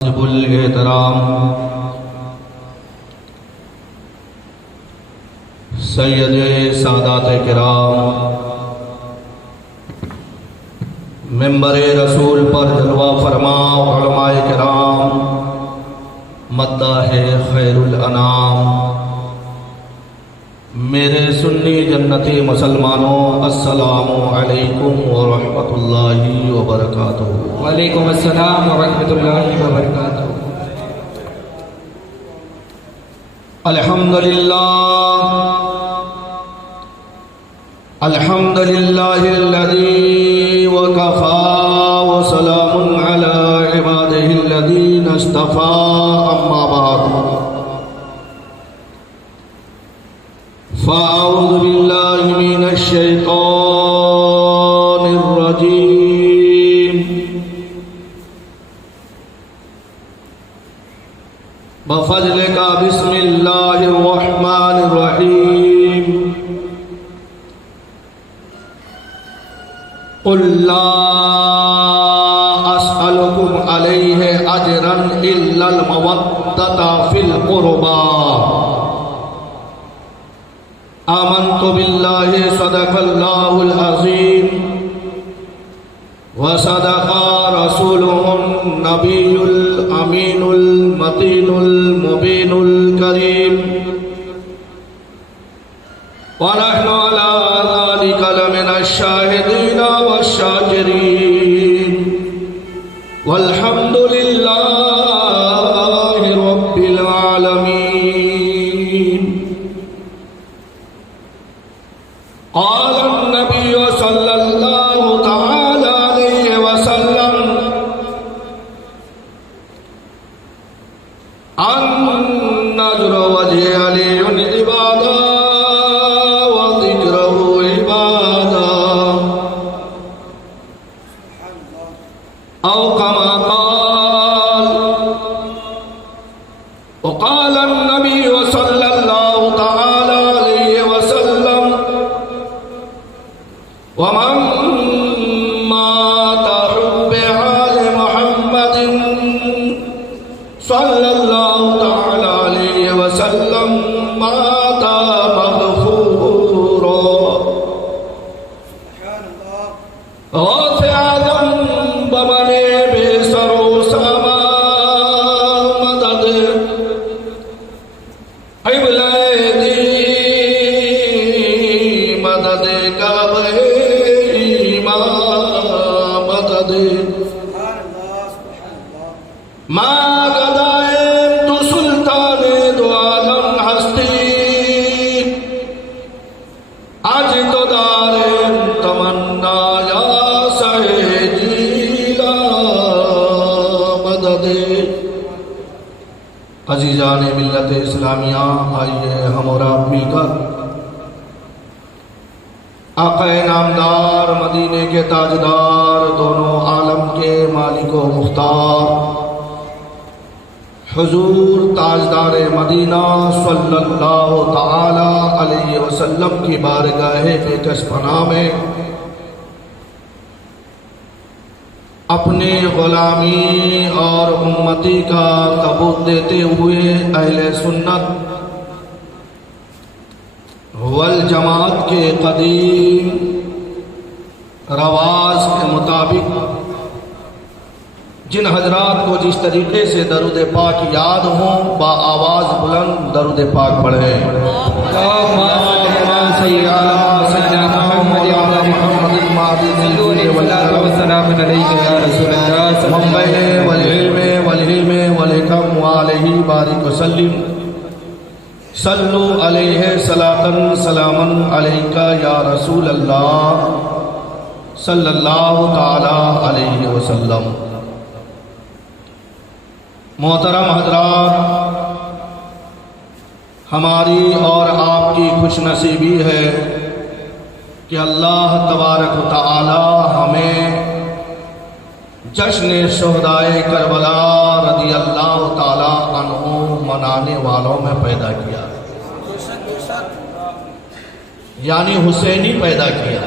एहतराम सैयदे सादात किराम मिंबरे रसूल पर जलवा फरमा उलमाए किराम मद्दाहे खैरुल अनाम मेरे सुन्नी जन्नती मुसलमानों अस्सलामु अलैकुम व रहमतुल्लाहि व बरकातुहू। वालेकुम अस्सलाम व रहमतुल्लाहि व बरकातुहू। अल्हम्दुलिल्लाहिल्लज़ी वकफ़ा व सलामुन अला इबादिहिल्लज़ीना इस्तफ़ा अम्मा बाद फ़अऊज़ु बिल्लाहि मिनश शैतानिर रजीम बफ़ज़लिका बिस्मिल्लाहिर रहमानिर रहीम क़ुल ला अस्अलुकुम अलैहि अजरन इल्लल मवद्दता फ़िल क़ुरबा आमन्तु बिल्लाहि सदक़ल्लाहुल अज़ीम व सदक़ा रसूलुहुन नबियुल अमीनुल मतीनुल मुबीनुल करीम व नहनु अला ज़ालिका लमिनश शाहिदीन वश्शाकिरीन वल्हम्दुलिल्लाहि रब्बिल आलमीन। क़ाल अन्नबी सल्लल्लाहु तआला अलैहि वसल्लम अन-नज़्रु वजह अलीयुन इबादा व ज़िक्रुहु इबादा औ कमा क़ाल। वक़ाल अन्नबी सल्लल्लाहु तआला अलैहि वसल्लम वमन माता हुब्बे आले मुहम्मदिन सल्लल्लाहु तआला अलैहि वसल्लम माता मग़फ़ूरा। गौसे आज़म बमने बेसरो समा मदद क़िबले दी मदद काबे मदद मा गदाए तू सुल्ताने दो आलम हस्ती आज तो दारे तमन्ना या सहे जीला मदद। अज़ीज़ान मिल्लत इस्लामिया, आइए हम और आप मिलकर आक़ाए नामदार मदीने के ताजदार दोनों आलम के मालिको मुख्तार हुजूर ताजदार मदीना सल्लल्लाहु तआला अलैहि वसल्लम की बारगाहे बेकसपना में अपने गुलामी और उम्मती का सबूत देते हुए अहले सुन्नत वल जमात के कदीम रवाज के मुताबिक जिन हजरात को जिस तरीके से दरूद पाक याद हों बा आवाज़ बुलंद दरूद पाक पढ़ें। सल्लु अलैहि सलातन सलामन अलैका या रसूल अल्लाह सल्लल्लाहु ताला अलैहि वसल्लम। मोहतरम हजरात, हमारी और आपकी खुशनसीबी है कि अल्लाह तबारक व तआला हमें जश्न शुहदाए करबला रज़ी अल्लाह ताला अन्हु मनाने वालों में पैदा किया, यानी हुसैनी पैदा किया।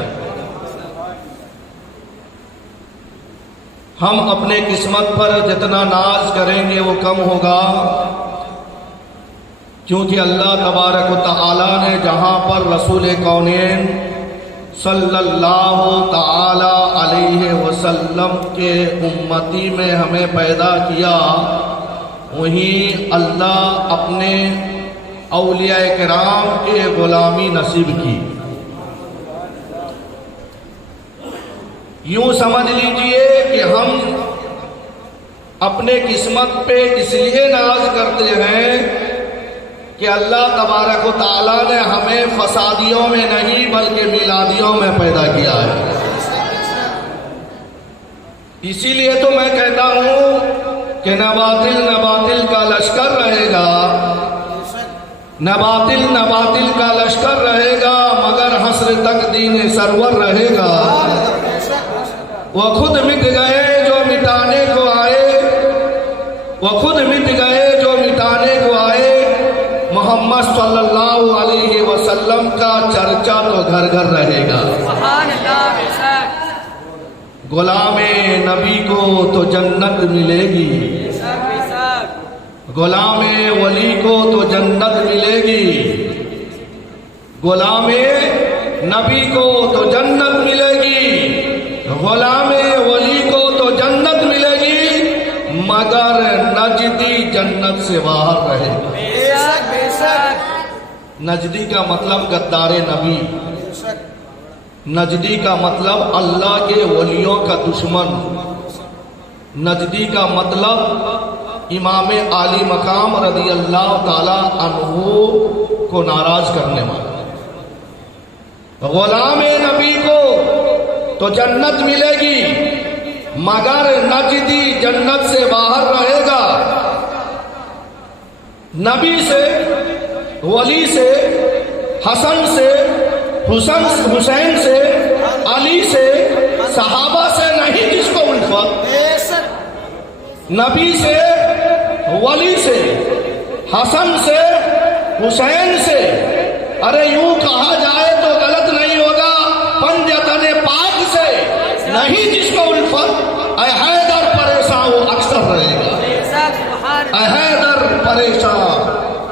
हम अपने किस्मत पर जितना नाज करेंगे वो कम होगा, क्योंकि अल्लाह तबारक व तआला ने जहाँ पर रसूल कौनैन सल्लल्लाहु तआला अलैहि वसल्लम के उम्मती में हमें पैदा किया, वहीं अल्लाह अपने औलिया किराम के गुलामी नसीब की। यूं समझ लीजिए कि हम अपने किस्मत पे इसलिए नाज करते हैं कि अल्लाह तबारक व तआला ने हमें फसादियों में नहीं बल्कि मिलादियों में पैदा किया है। इसीलिए तो मैं कहता हूं कि नबातिल का लश्कर रहेगा, नबातिल का लश्कर रहेगा, मगर हस्र तक दीन सरवर रहेगा। वह खुद मिट गए जो मिटाने को आए, वह खुद मिट गए जो मिटाने को आए। मोहम्मद सल्लल्लाहु अलैहि वसल्लम का चर्चा तो घर घर रहेगा। गुलामे नबी को तो जन्नत मिलेगी, गुलामे वली को तो जन्नत मिलेगी, गुलामे नबी को तो जन्नत मिलेगी, गुलामे वली को तो जन्नत मिलेगी, मगर नजदी जन्नत से बाहर रहेगा। नजदी का मतलब गद्दारे नबी, नजदी का मतलब अल्लाह के वलियों का दुश्मन, नजदी का मतलब इमाम आली मकाम रदी अल्लाह ताला अन्हु को नाराज करने वाला। गुलाम नबी को तो जन्नत मिलेगी, मगर नजदी जन्नत से बाहर रहेगा। नबी से, वली से, हसन से, हुसैन से, अली से, सहाबा से नहीं जिसको उल्फत, नबी से, वली से, हसन से, हुसैन से, अरे यूं कहा जाए तो गलत नहीं होगा, पंजतने पाक से नहीं जिसको उल्फत, ऐ हैदर परेशान वो अक्सर रहेगा, ऐ हैदर परेशान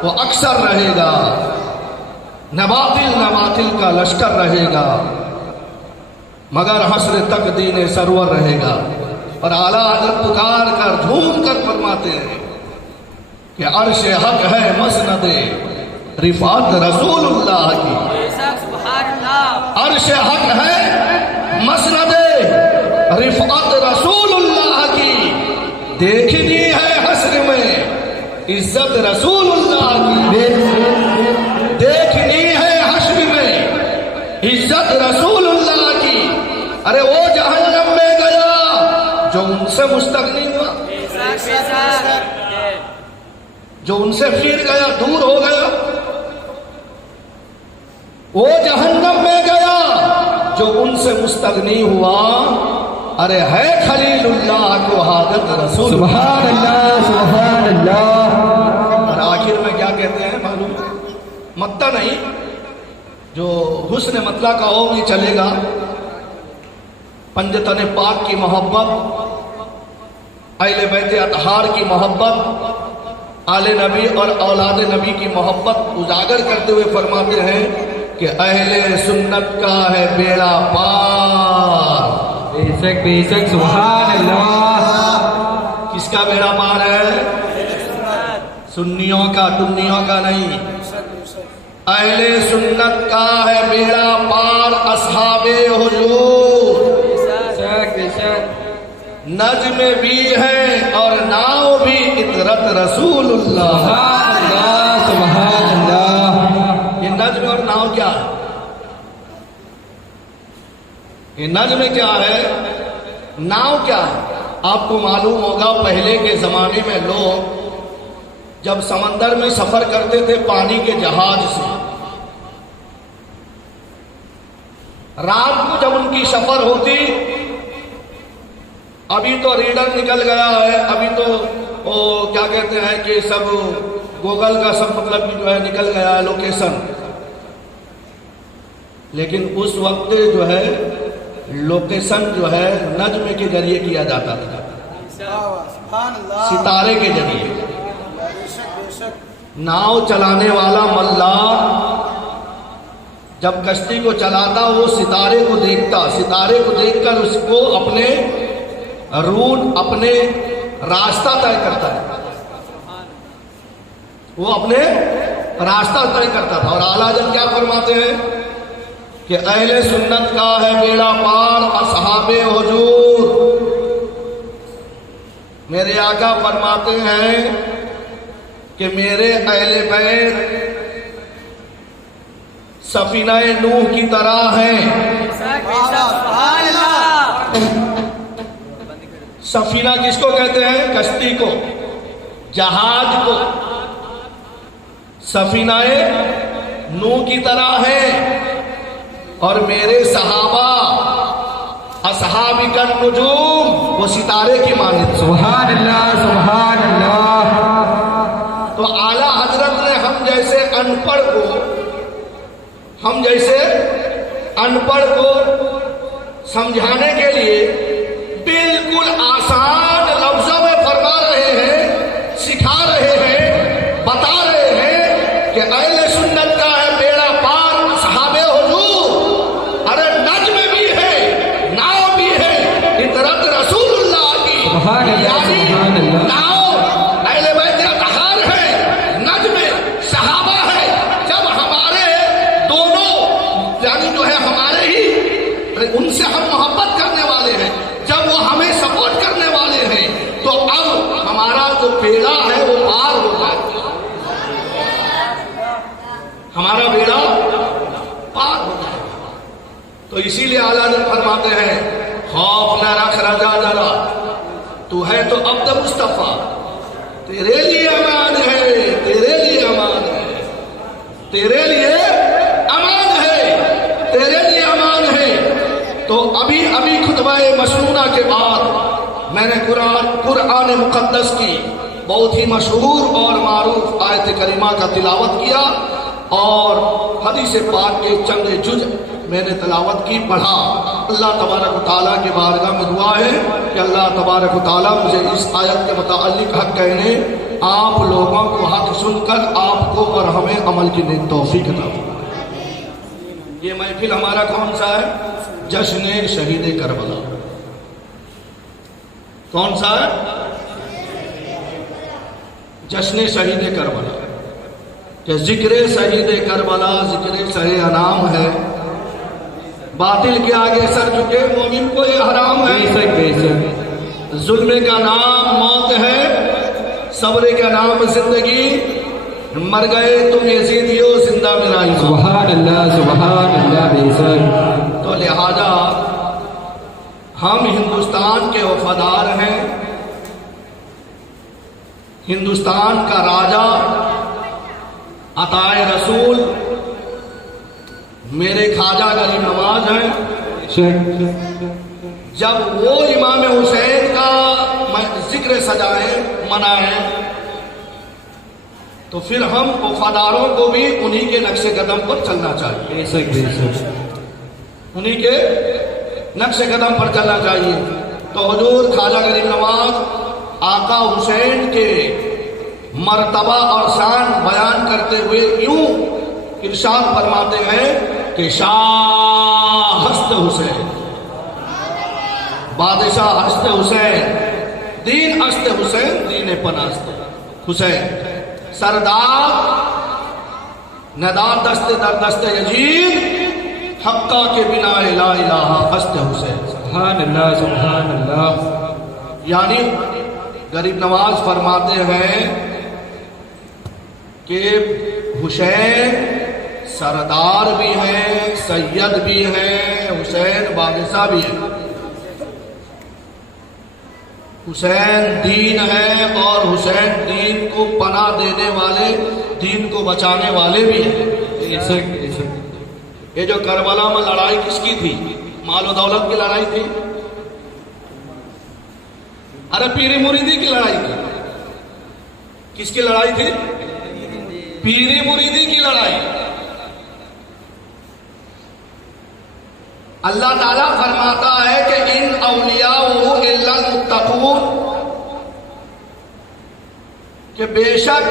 वो अक्सर रहेगा। नबातिल का लश्कर रहेगा, मगर हस्र तक दीन सरवर रहेगा। और आला हज़रत पुकार कर झूम कर फरमाते हैं कि अर्श हक है मसनदे रिफात रसूलुल्लाह की, अर्श हक है मसनदे रिफात रसूलुल्लाह की, देखनी है हस्र में इज्जत रसूलुल्लाह की, देखनी है हश्र में इज्जत रसूलुल्लाह की। अरे वो जहन्नम में गया जो उनसे मुस्तगनी हुआ, जो उनसे फिर गया, दूर हो गया, वो जहन्नम में गया जो उनसे मुस्तगनी हुआ। अरे है खलीलुल्लाह को हादत रसूल, सुभान अल्लाह, सुभान अल्लाह। और आखिर में क्या कहते हैं मालूम? मत्ता नहीं, जो हुस्न मतला का ओ भी चलेगा, पंजतन पाक की मोहब्बत, अहले बैत अतहार की मोहब्बत, आले नबी और औलाद नबी की मोहब्बत उजागर करते हुए फरमाते हैं कि अहले सुन्नत का है बेड़ा पार। बेशक बेशक, सुभान अल्लाह। किसका बेड़ा पार है? सुन्नियों का, टुन्नियों का नहीं। अहले सुन्नत का है बेड़ा पार, अस्हाबे हुजूर। नज्म भी है और नाव भी इतरत रसूलुल्लाह। सुभान अल्लाह। ये नज्म और नाव क्या है? ये नज्म क्या है, नाव क्या है? आपको मालूम होगा पहले के जमाने में लोग जब समंदर में सफर करते थे पानी के जहाज से, रात को जब उनकी सफर होती, अभी तो रीडर निकल गया है, अभी तो वो क्या कहते हैं कि सब गूगल का सब मतलब जो है निकल गया है लोकेशन, लेकिन उस वक्त जो है लोकेशन जो है नज्म के जरिए किया जाता था। सितारे के जरिए। नाव चलाने वाला मल्ला जब कश्ती को चलाता वो सितारे को देखता, सितारे को देखकर उसको अपने रूट, अपने रास्ता तय करता है, वो अपने रास्ता तय करता था। और आला हज़रत क्या फरमाते हैं कि अहले सुन्नत का है बेड़ा पार असहाबे हुजूर। मेरे आका फरमाते हैं कि मेरे अहले बैत सफीनाए नूह की तरह हैं। सफीना किसको कहते हैं? कश्ती को, जहाज को। सफीनाए नूह की तरह है। और मेरे सहाबा असहाबिकन नुजूम, वो सितारे की मानित। सुभान अल्लाह, सुभान अल्लाह। तो आला हजरत ने हम जैसे अनपढ़ को समझाने के लिए बिल्कुल आसान लफ्जों में फरमा रहे हैं, सिखा रहे हैं, बता रहे हैं कि अहले सुन्नत का है बेड़ा पार सहाबे हुजूर। अरे नज्म भी है, नाव भी है, इतरत रसूलुल्लाह की, यानी नाव अहले बैत का तहार है, नज्म सहाबा है। जब हमारे दोनों यानी जो है हमारे ही उनसे हम मोहब्बत करने वाले हैं, जब वो हमें सपोर्ट करने वाले हैं, तो अब हमारा जो बेड़ा है वो पार हो जाएगा, हमारा बेड़ा पार हो जाएगा। तो इसीलिए आला हज़रत फरमाते हैं खौफ न रख रजा जरा, तू है तो अब्द मुस्तफा, तेरे लिए अमान है, तेरे लिए अमान है, तेरे लिए अमान है, तेरे लिए अमान है। तो अभी खुतबाए मशरूना के बाद मैंने कुरान मुक़द्दस की बहुत ही मशहूर और मारूफ आयत करीमा का तिलावत किया और हदीस पाक के चंद जुज मैंने तिलावत की, पढ़ा। अल्लाह तबारक व तआला के बारगाह में दुआ है कि अल्लाह तबारक व तआला मुझे इस आयत के मुताल्लिक हक कहने, आप लोगों को हक सुनकर आपको और हमें अमल की नेक तौफीक अता फरमाए। ये महफिल हमारा कौन सा है? जश्न शहीद करबला। कौन सा है? जश्न शहीद करबला। कि जिक्र शहीद करबला जिक्र सरे अनाम है, बातिल के आगे सर झुके मोमिन को ये हराम है। बेशक जुल्म का नाम मौत है, सब्र का नाम जिंदगी, मर गए तुम यजीदियो जिंदा मिलाई। सुभान अल्लाह, सुभान अल्लाह। बेशक तो लिहाजा हम हिंदुस्तान के वफादार हैं। हिंदुस्तान का राजा अताए रसूल मेरे ख्वाजा गरीब नवाज हैं। जब वो इमाम हुसैन का जिक्र सजाए मनाए, तो फिर हम वफादारों को भी उन्हीं के नक्शे कदम पर चलना चाहिए। बेशक बेशक उन्हीं के नक्शे कदम पर चलना चाहिए। तो हुजूर ख्वाजा गरीब नवाज आका हुसैन के मर्तबा और शान बयान करते हुए यूं इरशाद फरमाते हैं कि शाह हस्त हुसैन, बादशाह हस्त हुसैन, दीन हस्त हुसैन, दीन पनास्त हुसैन, सरदार नदार दस्ते दर दस्ते यजीद, हक्का के बिना ला इलाहा हस्त हुसैन। सुभान अल्लाह, सुभान अल्लाह। यानी गरीब नवाज फरमाते हैं कि हुसैन सरदार भी हैं, सैयद भी हैं, हुसैन बादशाह भी है, हुसैन दीन है और हुसैन दीन को पनाह देने वाले, दीन को बचाने वाले भी हैं। बेशक बेशक। ये जो करबला में लड़ाई किसकी थी? मालो दौलत की लड़ाई थी? अरे पीरी मुरीदी की लड़ाई थी। किसकी लड़ाई थी? पीरी मुरीदी की लड़ाई। अल्लाह ताला फरमाता है कि इन औलियाउ इल्लल मुत्तकून कि बेशक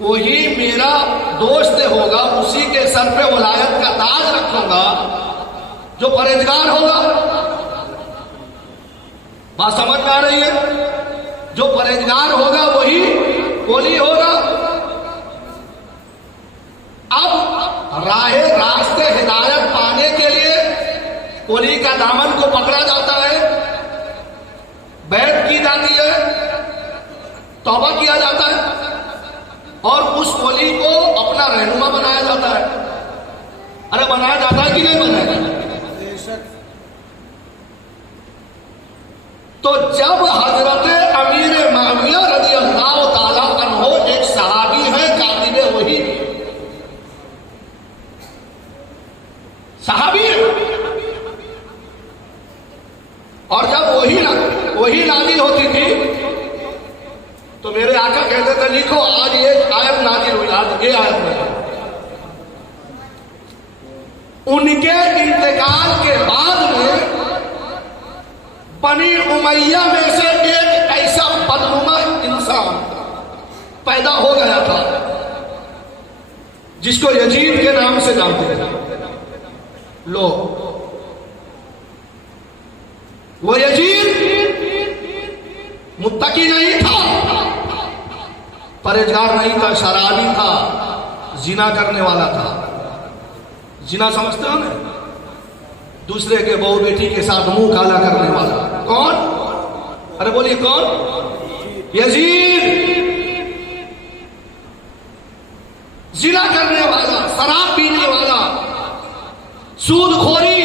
वही मेरा दोस्त होगा, उसी के सर पे वलायत का ताज रखूंगा जो परहेजगार होगा। बात समझ में आ रही है? जो परहेजगार होगा वही वली होगा। अब रास्ते हिदायत पाने के लिए वली का दामन को पकड़ा जाता है, बैत की जाती है, तौबा किया जाता है और उस वली को अपना रहनुमा बनाया जाता है। अरे बनाया जाता है कि नहीं बनाया जाता? तो जब हजरत अमीर माविया रज़ी अल्लाह ताला अन्हो, एक सहाबी है, कातिबे वही सहाबी है, और जब वही नाजिल होती थी तो मेरे आका कहते थे लिखो आज ये आयत नाजिल हुई, आज ये आयत नाजिल। उनके इंतकाल के बाद में बनी उमैया में से एक ऐसा बदनुमा इंसान पैदा हो गया था जिसको यजीद के नाम से जानते थे लोग। वो यजीद मुत्तकी नहीं था, परहेजगार नहीं था, शराबी था, जिना करने वाला था। जिना समझते हो ना? दूसरे के बहू बेटी के साथ मुंह काला करने वाला। कौन? अरे बोलिए कौन? यजीद। जिना करने वाला, शराब पीने वाला, सूदखोरी,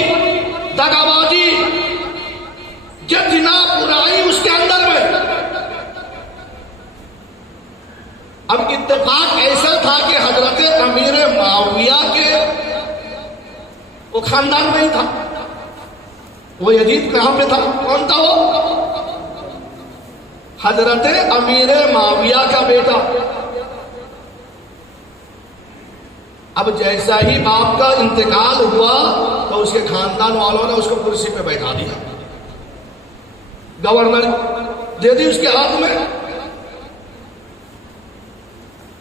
दगाबाजी, जितना बुराई उसके अंदर में। अब इत्तेफाक ऐसा था कि हजरत अमीर माविया के वो खानदान में ही था। वो यजीद कहां पे था? कौन था वो? हजरत अमीर माविया का बेटा। अब जैसा ही बाप का इंतकाल हुआ तो उसके खानदान वालों ने उसको कुर्सी पे बैठा दिया, गवर्नर दे दी उसके हाथ में।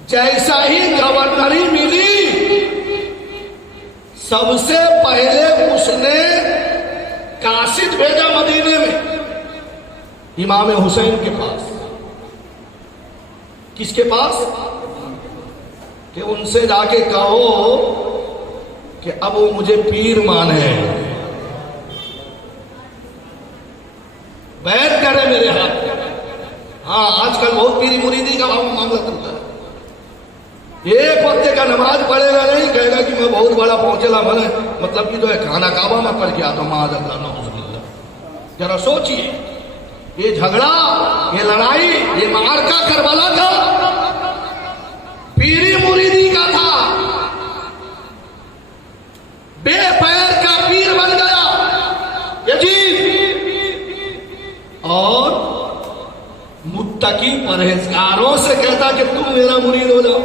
जैसा ही गवर्नरी मिली, सबसे पहले उसने कासिद भेजा मदीने में इमाम हुसैन के पास। किसके पास? कि उनसे जाके कहो कि अब वो मुझे पीर माने, बैठ करे मेरे हाथ। हाँ, आजकल बहुत पीरी मुरीदी का मामला चलता है। एक वक्त का नमाज पढ़ेगा नहीं, कहेगा कि मैं बहुत बड़ा पहुंचेला, मैंने मतलब कि जो है खाना काबा में पढ़ के आता माज अल्लाह नौजुबिल्लाह। जरा सोचिए, ये झगड़ा, ये लड़ाई, ये मारका करबला का पीरी मुरीदी का था। बेपैर का पीर बन गया यजीद, और मुत्तकी परहेजगारों से कहता कि तुम मेरा मुरीद हो जाओ।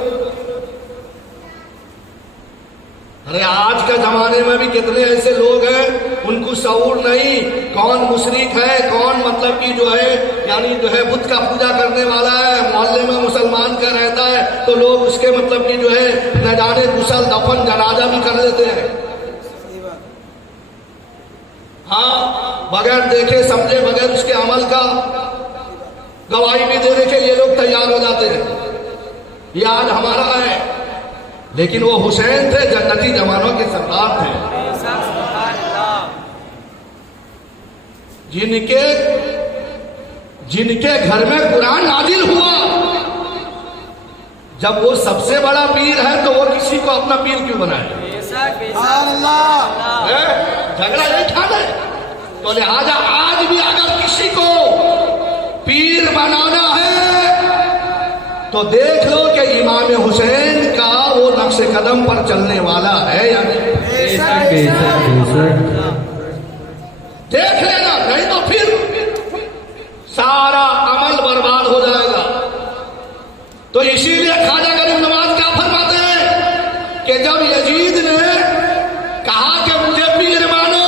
अरे आज के जमाने में भी कितने ऐसे लोग हैं, उनको शऊर नहीं कौन मुशरिक है, कौन मतलब कि जो है यानी जो है बुत का पूजा करने वाला है, मोहल्ले में मुसलमान का रहता है तो लोग उसके मतलब कि जो है न जाने गुसल दफन जनाजा भी कर देते हैं। हाँ, बगैर देखे समझे, बगैर उसके अमल का गवाही भी देने के लिए लोग तैयार हो जाते हैं। ये आज हमारा है, लेकिन वो हुसैन थे, जन्नती जवानों के सरदार थे, जिनके घर में कुरान नाजिल हुआ। जब वो सबसे बड़ा पीर है तो वो किसी को अपना पीर क्यों बनाए? झगड़ा नहीं ठाने। तो लिहाजा आज भी अगर किसी को पीर बनाना है तो देख लो कि इमाम हुसैन का वो नक्शे कदम पर चलने वाला है या नहीं। देख लेना, नहीं तो फिर सारा अमल बर्बाद हो जाएगा। तो इसीलिए ख्वाजा गरीब नवाज क्या फरमाते हैं कि जब यजीद ने कहा कि मुझे पीर मानो,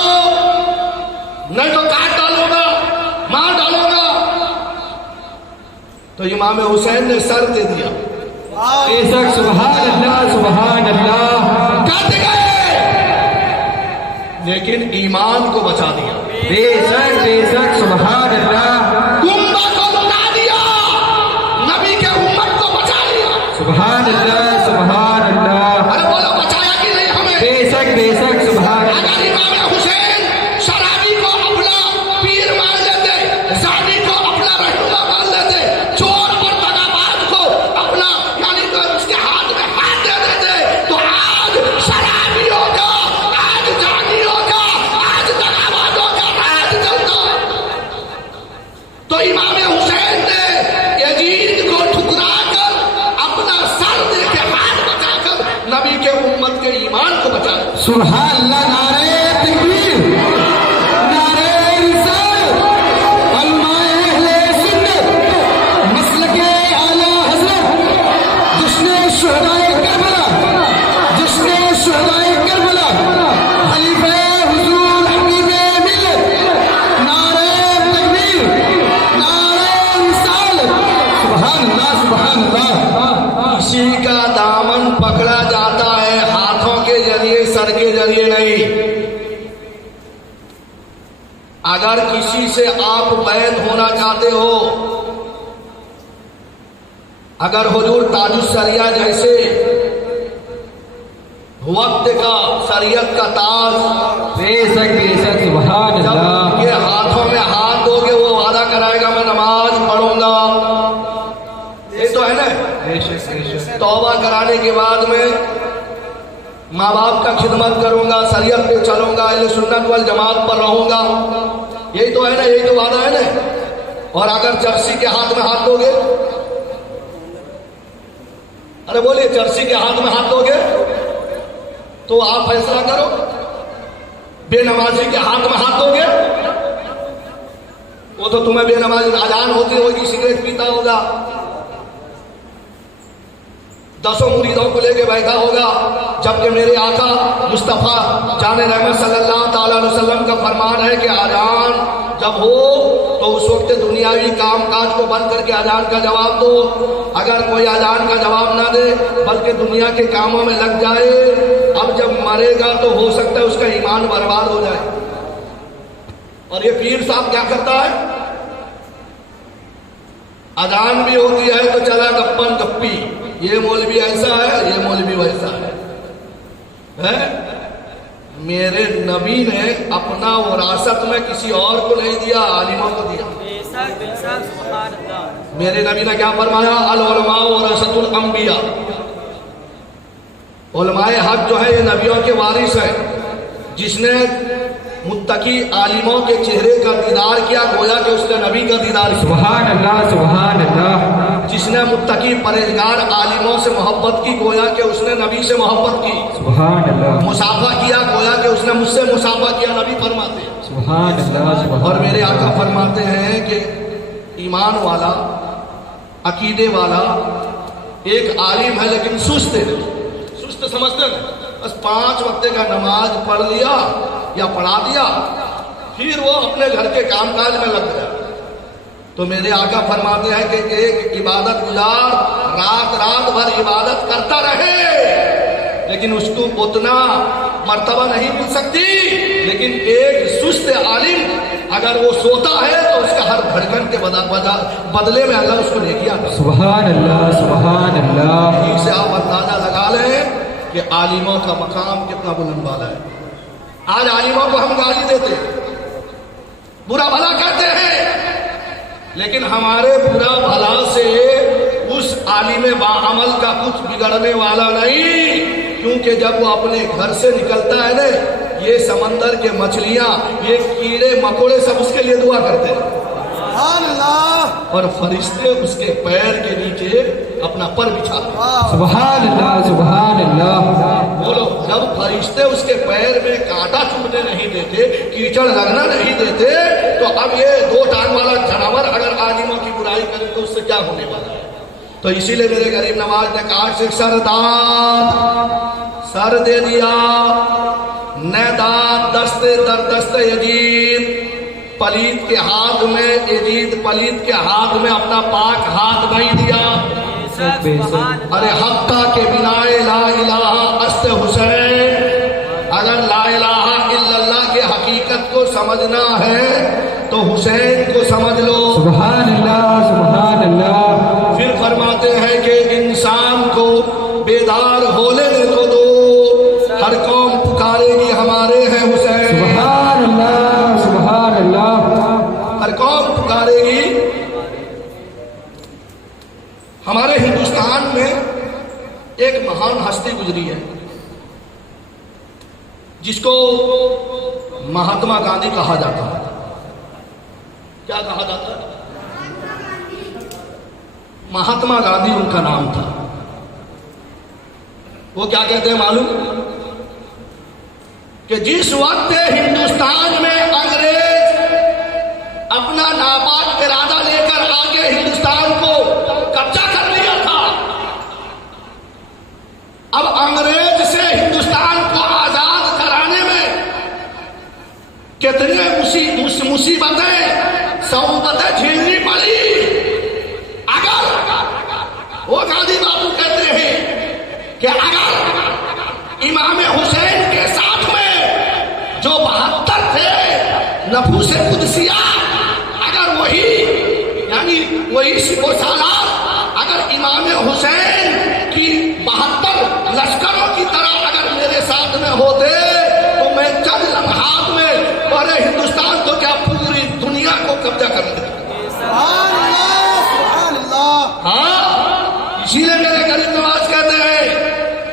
नहीं तो काट डालूंगा, मार डालूंगा, तो इमाम हुसैन ने सर दे दिया। बेशक सुभान अल्लाह कट गए, लेकिन ईमान को बचा दिया। बेशक सुभान अल्लाह गुम्बा को बचा दिया, नबी के उम्मत को बचा लिया। सुभान अल्लाह। अरे बोलो बचाया कि नहीं हमें? बेशक सुभान अल्लाह। अगर इमाम हुसैन शराबी को अपना पीर मान लेते, जानी को अपना रहनुमा मान लेते, चोर और दगाबाज को अपना यानी तो उसके हाथ में हाथ दे देते, तो आज शराबियों का, आज जानियों का, आज दगाबाजों का राज चलता। तो इमाम हुसैन ने यजीद को ठुकरा कर अपना सर दे के हाथ बचाकर नबी के उम्मत के ईमान को बचा। सुभान अल्लाह। नारे तकबीर, नारे रिसालत, उलमाए अहले सुन्नत, मसलके आला हज़रत, जिसने शुहदाए करबला, खलीफे हुजूर हबीबे मिल्लत, नारे तकबीर, नारे रिसालत। सुभान अल्लाह। किसी का दामन पकड़ा जाता है हाथों के जरिए, सर के जरिए नहीं। अगर किसी से आप बैन होना चाहते हो, अगर हुजूर ताजुस सरिया जैसे वक्त का शरीयत का ताज बेशक सुभान जब अल्लाह। उनके हाथों में हाथ दोगे, वो वादा कराएगा मैं नमाज पढ़ूंगा। ये तो है ना। बेशक तौबा कराने के बाद में माँ बाप का खिदमत करूंगा, शरीयत पे चलूंगा, अहले सुन्नत वल जमात पर रहूंगा। यही तो है ना, यही तो वादा है ना। और अगर जर्सी के हाथ में हाथ दोगे, अरे बोलिए, जर्सी के हाथ में हाथ दोगे तो आप फैसला करो। बेनमाजी के हाथ में हाथ दोगे, वो तो तुम्हें बेनमाजी अजान होती होगी, सिगरेट पीता होगा, 10 मुरीदों को लेके बैठा होगा। जबकि मेरे आका मुस्तफा जाने रहमत सल्लल्लाहु ताला अलैहि वसल्लम का फरमान है कि अजान जब हो तो उस वक्त दुनियावी काम काज को बंद करके अजान का जवाब दो। अगर कोई अजान का जवाब ना दे बल्कि दुनिया के कामों में लग जाए, अब जब मरेगा तो हो सकता है उसका ईमान बर्बाद हो जाए। और ये पीर साहब क्या करता है, अजान भी होती है तो चला गप्पन गप्पी, ये मौलवी ऐसा है, ये मौलवी वैसा है। मेरे नबी ने अपना विरासत में किसी और को नहीं दिया, आलिमों को दिया। मेरे नबी ने क्या फरमाया, अल उलमा वरासतुल अंबिया, उलमाए हक जो है ये नबियों के वारिस है। जिसने मुत्तकी आलिमों के चेहरे का दीदार किया, गोया कि उसने नबी का दीदार किया। सुभान अल्लाह। जिसने मुत्तकी परहेजगार आलिमों से मोहब्बत की, गोया कि उसने नबी से मोहब्बत की। सुभान अल्लाह। मुसाफा किया, गोया कि उसने मुझसे मुसाफा किया, नबी फरमाते हैं। सुभान अल्लाह। और मेरे आका फरमाते हैं कि ईमान वाला, अकीदे वाला एक आलिम है लेकिन सुस्त है। सुस्त समझते हैं, बस 5 वक्त का नमाज पढ़ लिया या पढ़ा दिया, फिर वो अपने घर के कामकाज में लग गया। तो मेरे आका फरमाते हैं कि एक इबादत गुजार रात भर इबादत करता रहे, लेकिन उसको उतना मर्तबा नहीं मिल सकती। लेकिन एक सुस्त आलिम अगर वो सोता है तो उसका हर धड़कन के बदले में अल्लाह उसको नेकियां देता है। सुभान अल्लाह, सुभान अल्लाह। इसे आप अंदाजा लगा लें कि आलिमों का मकाम कितना बुलंद वाला है। आज आलिमों को हम गाली देते, बुरा भला कहते हैं, लेकिन हमारे बुरा भला से उस आलिम बाअमल का कुछ बिगड़ने वाला नहीं। क्योंकि जब वो अपने घर से निकलता है ना, ये समंदर के मछलियां, ये कीड़े मकोड़े सब उसके लिए दुआ करते हैं, और फरिश्ते उसके पैर के नीचे अपना पर बिछाते हैं। सुभान अल्लाह, सुभान अल्लाह। बोलो, जब फरिश्ते उसके पैर में कांटा चुभने नहीं देते, कीचड़ लगना नहीं देते, तो अब ये 2 टांग वाला जानवर अगर आलिमों की बुराई करे तो उससे क्या होने वाला है। तो इसीलिए मेरे गरीब नवाज ने काट से सर दे दिया, न दाद दस्ते दर दस्ते यजीद, पलीत के हाथ में, यजीद पलीत के हाथ में अपना पाक हाथ नहीं दिया। अरे हक्का के बिनाए ला इलाहा अस्त हुसैन, अगर ला इलाहा इल्लल्लाह के हकीकत को समझना है तो हुसैन को समझ लो। सुभान अल्लाह, सुभान अल्लाह। फिर फरमाते हैं कि इंसान को बेदार हो लेने को दो, हर कौम पुकारेगी हमारे हैं हुसैन। सुभान अल्लाह, सुभान अल्लाह। हर कौम पुकारेगी। हमारे हिंदुस्तान में एक महान हस्ती गुजरी है जिसको महात्मा गांधी कहा जाता है। क्या कहा जाता है? महात्मा गांधी उनका नाम था। वो क्या कहते हैं मालूम? कि जिस वक्त हिंदुस्तान में अंग्रेज अपना नापाक इरादा लेकर आके हिंदुस्तान को कब्जा कर लिया था, अब अंग्रेज से हिंदुस्तान को आजाद कराने में कितने मुसीबतें सऊबतें झेलनी पड़ी। अगर वो गांधी बाबू कहते हैं कि अगर इमाम हुसैन के साथ में जो 72 थे नफूसे कुदसिया, अगर वही यानी वही सिपोसालार अगर इमाम हुसैन की 72 लश्करों की तरह अगर मेरे साथ में होते तो मैं चंद लम्हात में पूरे हिंदुस्तान को क्या पूरी दुनिया को कब्जा कर लेता। हाँ, इसीलिए मेरे गरीब नवाज कहते हैं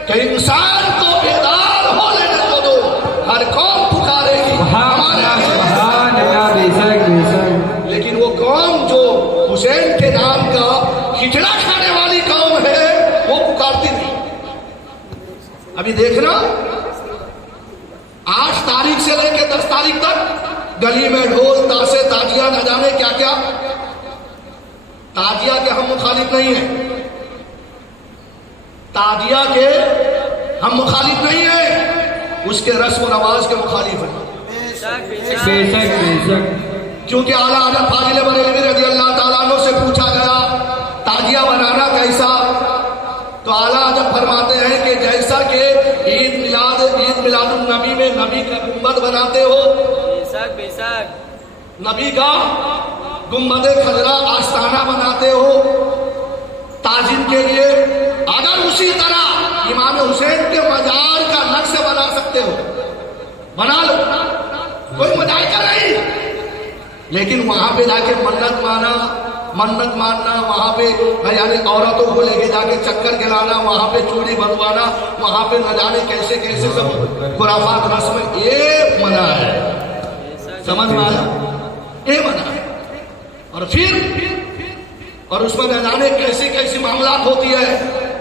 कि इंसान को बेदार हो लेने को दो, हर कौम पुकारेगी हमारे। लेकिन वो कौम जो हुसैन के नाम का खिचड़ा खाने वाली कौम है वो पुकारती नहीं। अभी देखना, 8 तारीख से लेकर 10 तारीख तक गली में ढोल ताशे ताजिया न जाने क्या क्या। ताजिया के हम मुखालिफ नहीं है, ताजिया के हम मुखालिफ नहीं है, उसके रस्म नवाज के मुखालिफ है। क्योंकि आला हज़रत फाजिल बरेलवी रज़ी अल्लाह ताला अन्हु से पूछा गया ताजिया बनाना कैसा, तो आला हज़रत फरमाते हैं कि जैसा कि ईद मिलादुन नबी में नबी का गुंबद बनाते हो, नबी का गुंबदे खजरा आस्ताना बनाते हो ताजिम के लिए, अगर उसी तरह इमाम हुसैन के मजार का नक्श बना सकते हो बना लो, कोई मजाक कर नहीं। लेकिन वहां पे जाके मन्नत मानना, वहां पे यानी औरतों को लेके जाके चक्कर गिराना, वहां पे चूड़ी बनवाना, वहां पे न जाने कैसे कैसे सब खुराफात रस्म, ये मना है। समझ में आया? ये मना है। और उसमें न जाने कैसी कैसी मामलात होती है।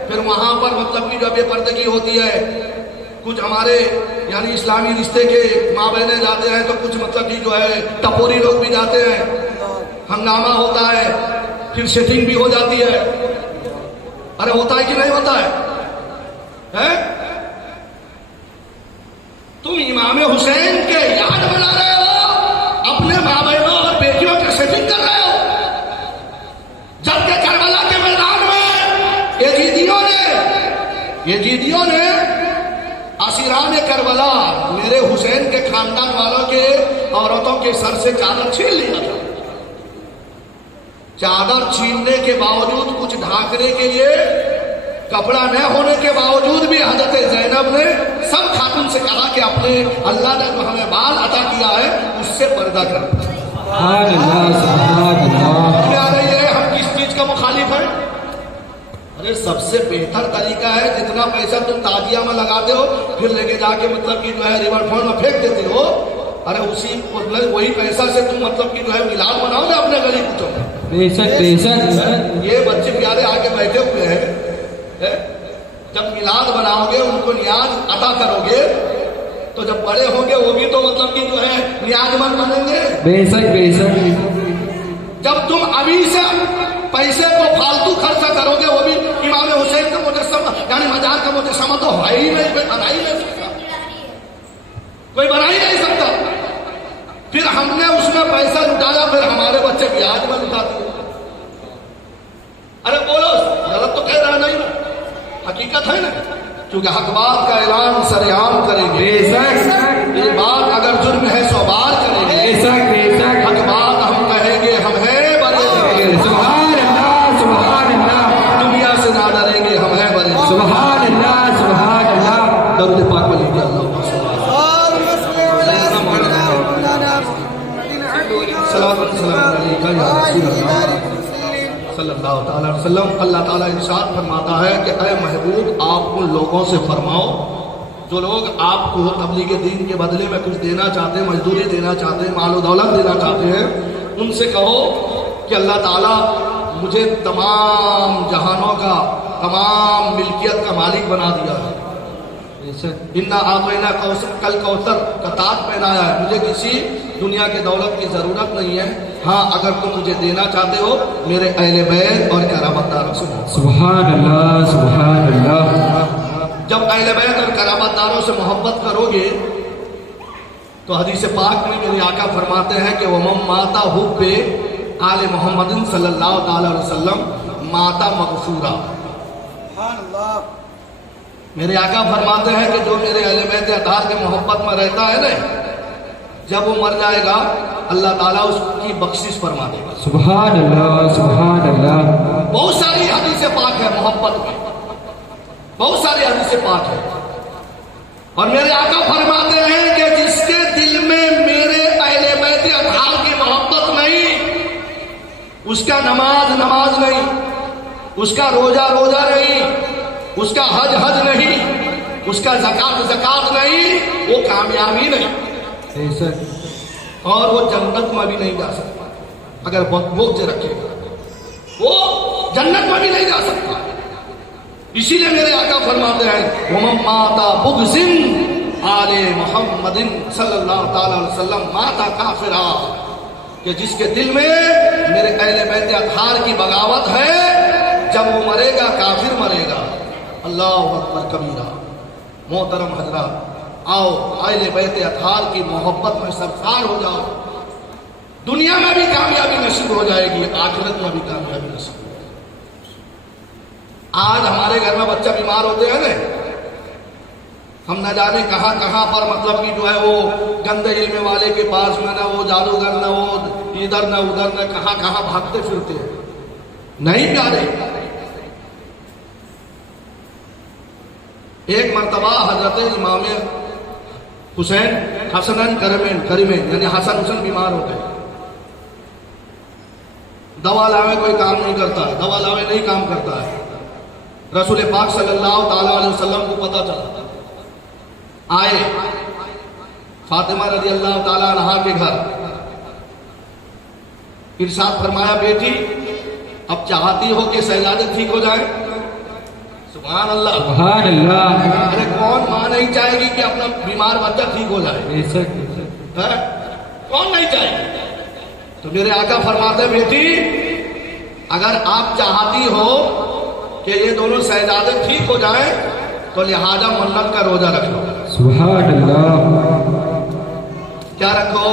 फिर वहां पर मतलब की जो बेपर्दगी होती है, कुछ हमारे यानी इस्लामी रिश्ते के माँ बहने जाते हैं तो कुछ मतलब की जो है टपोरी लोग भी जाते हैं, हंगामा होता है, फिर सेटिंग भी हो जाती है। अरे होता है कि नहीं होता है? तुम इमाम हुसैन के याद बना रहे हो, अपने माँ बहनों और बेटियों के सेटिंग कर रहे हो, जबकि करबला के मैदान में यजीदियों ने असीरान करबला मेरे हुसैन के खानदान वालों के औरतों के सर से चादर छीन लिया था। चादर छीनने के बावजूद, कुछ ढांकने के लिए कपड़ा न होने के बावजूद भी हजरत ज़ैनब ने सब खातून से कहा कि अपने अल्लाह ने जो हमें बाल अता किया है उससे पर्दा कर। हम किस चीज का मुखालिफ है? अरे सबसे बेहतर तरीका है, जितना पैसा तुम ताजिया में लगाते हो फिर लेके जाके मतलब कि जो है रिवर फ्रंट में फेंक देते हो, अरे उसी मतलब वही पैसा से तुम मतलब कि जो है मिलाद बनाओ ना अपने गली कुचों में। ये बच्चे प्यारे आके बैठे हुए हैं, जब मिलाद बनाओगे उनको नियाज अदा करोगे तो जब बड़े होंगे वो भी तो मतलब कि जो है नियाजमंद बनेंगे। बेशक जब तुम अभी से पैसे को फालतू खर्चा करोगे, वो भी इमाम हुसैन का मुजस्सम यानी मजार का मुजस्समा तो है ही नहीं, कोई बना ही नहीं सकता, कोई बना ही नहीं सकता। फिर हमने उसमें पैसा लुटाया, फिर हमारे बच्चे ब्याज में लुटाते हैं। अरे बोलो, गलत तो कह रहा नहीं ना, हकीकत है ना, क्योंकि हक बात का ऐलान सरेआम करेंगे। बेशक ये बात अगर जुर्म है सौ बार करेंगे। बेशक बेशक हक बात हम कहेंगे, हम हैं बड़े। सुभान अल्लाह सुभान अल्लाह। दुनिया से ना डरेंगे, हम हैं बड़े। सुभान अल्लाह सुभान अल्लाह। दरूद पाक में लिखिए अल्लाह सल्लल्लाहु ताला अलैहि वसल्लम। अल्लाह ताला इरशाद फरमाता है कि ऐ महबूब, आप उन लोगों से फरमाओ जो लोग आपको तबलीग दीन के बदले में कुछ देना चाहते हैं, मजदूरी देना चाहते हैं, मालो दौलत देना चाहते हैं, उनसे कहो कि अल्लाह ताला मुझे तमाम जहानों का, तमाम मिल्कियत का मालिक बना दिया है। इन्ना आतना कल कौसर का ताज पहनाया है, मुझे किसी दुनिया के दौलत की जरूरत नहीं है। हाँ, अगर तुम मुझे देना चाहते हो मेरे अहले बैत और करामतदारों से। सुभान अल्लाह सुभान अल्लाह। जब अहले बैत और करामतदारों से मोहब्बत करोगे तो हदीस पाक में मेरे आका फरमाते हैं कि वमम माता हुब्बे आले मोहम्मदिन सल्लल्लाहु ताला अलैहि वसल्लम माता मगफूरा। मेरे आका फरमाते हैं कि जो मेरे अहले बैत अतार के मोहब्बत में रहता है ना, जब वो मर जाएगा अल्लाह ताला उसकी बख्शिश फरमा देगा। सुभान अल्लाह सुभान अल्लाह। बहुत सारी हदीसें पाक है मोहब्बत में, बहुत सारी हदीसें पाक है। और मेरे आका फरमाते हैं कि जिसके दिल में मेरे अहले बैत अतार की मोहब्बत नहीं, उसका नमाज नमाज नहीं, उसका रोजा रोजा नहीं, उसका हज हज नहीं, उसका ज़कात ज़कात नहीं, वो कामयाबी नहीं, और वो जन्नत में भी नहीं जा सकता। अगर बोझ रखेगा वो जन्नत में भी नहीं जा सकता। इसीलिए मेरे आका फरमाते हैं वमम माता बुग़्ज़िन आले मोहम्मदिन सल्लल्लाहु ताला अलैहि वसल्लम माता काफिरा, कि जिसके दिल में मेरे अहले बैत अतार की बगावत है, जब वो मरेगा काफिर मरेगा। अल्लाहु अकबर कबीरा। मोहतरम हजरात, आओ अहले बैत अतार की मोहब्बत में सरकार हो जाओ, दुनिया में भी कामयाबी नसीब हो जाएगी, आखिरत में भी कामयाबी नसीब हो जाएगी। आज हमारे घर में बच्चा बीमार होते हैं ना, हम न जाने कहां कहां पर मतलब कि जो है वो गंदे इल्म वाले के पास में, ना वो जादूगर, ना वो इधर न उधर, न कहां कहां भागते फिरते हैं। नहीं प्यारे, एक मर्तबा हजरत इमाम हुसैन हसनन करीमेन यानी हसन हुसैन बीमार हो गए। दवा लावे कोई काम नहीं करता है, दवा लावे नहीं काम करता है। रसूल पाक सल्लल्लाहु ताला अलैहि वसल्लम को पता चला, आए फातिमा रज़ी अल्लाह ताला अन्हा के घर, इरशाद फरमाया बेटी अब चाहती हो कि शहजादे ठीक हो जाए? सुभान अल्लाह सुभान अल्लाह। अरे कौन मां नहीं चाहेगी कि अपना बीमार बच्चा ठीक हो जाए? है? कौन नहीं चाहेगी? तो मेरे आका फरमाते बेटी अगर आप चाहती हो कि ये दोनों शहजादे ठीक हो जाएं तो लिहाजा मन्नत का रोजा रख लो। सुभान अल्लाह। क्या रखो?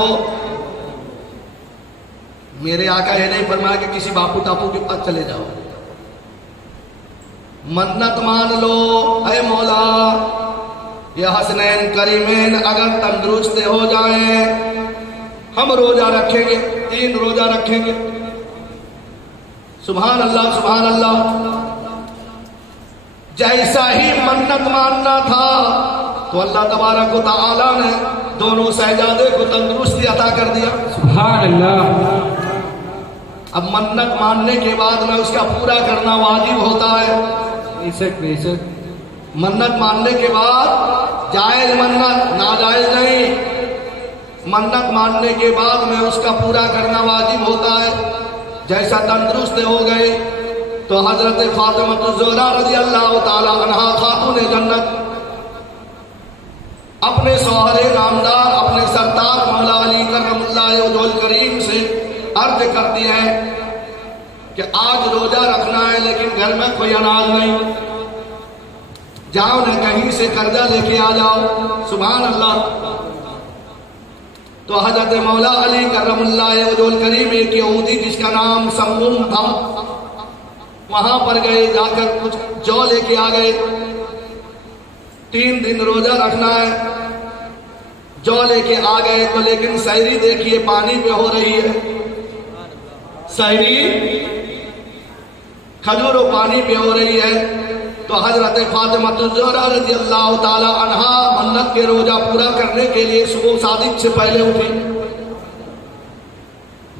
मेरे आका ये नहीं फरमाया कि किसी बापू टापू के पास चले जाओ, मन्नत मान लो, ऐ मौला ये हसनैन करीमैन अगर तंदुरुस्त हो जाए हम रोजा रखेंगे, 3 रोजा रखेंगे। सुभान अल्लाह सुभान अल्लाह। जैसा ही मन्नत मानना था तो अल्लाह तबारक व तआला ने दोनों शहजादे को तंदुरुस्ती अता कर दिया। सुभान अल्लाह। अब मन्नत मानने के बाद में उसका पूरा करना वाजिब होता है। बेशक बेशक। मन्नत मानने के बाद जायज मन्नत, नाजायज नहीं, मन्नत मानने के बाद में उसका पूरा करना वाजिब होता है। जैसा तंदुरुस्त हो गए तो हजरत फातिमा ज़हरा रज़ी अल्लाह ताला अन्हा खातून जन्नत अपने शौहरे नामदार, अपने सरतार मौला अली करमुल्लाह वजहुल करीम से अर्ज करती हैं कि आज रोजा रखना है लेकिन घर में कोई अनाज नहीं, जाओ न कहीं से कर्जा लेके आ जाओ। सुभान अल्लाह। तो हजरत मौला अली करमुल्लाह वजहुल करीम एक यहूदी जिसका नाम सम्मूम था, वहां पर गए, जाकर कुछ जौ लेके आ गए। 3 दिन रोजा रखना है, जौ लेके आ गए तो लेकिन सहरी देखिए पानी पे हो रही है, सहरी खजूर और पानी पे हो रही है। तो हजरत फातिमा ज़हरा रज़ी अल्लाह ताला अन्हा मन्नत के रोजा पूरा करने के लिए सुबह सादिक से पहले उठी।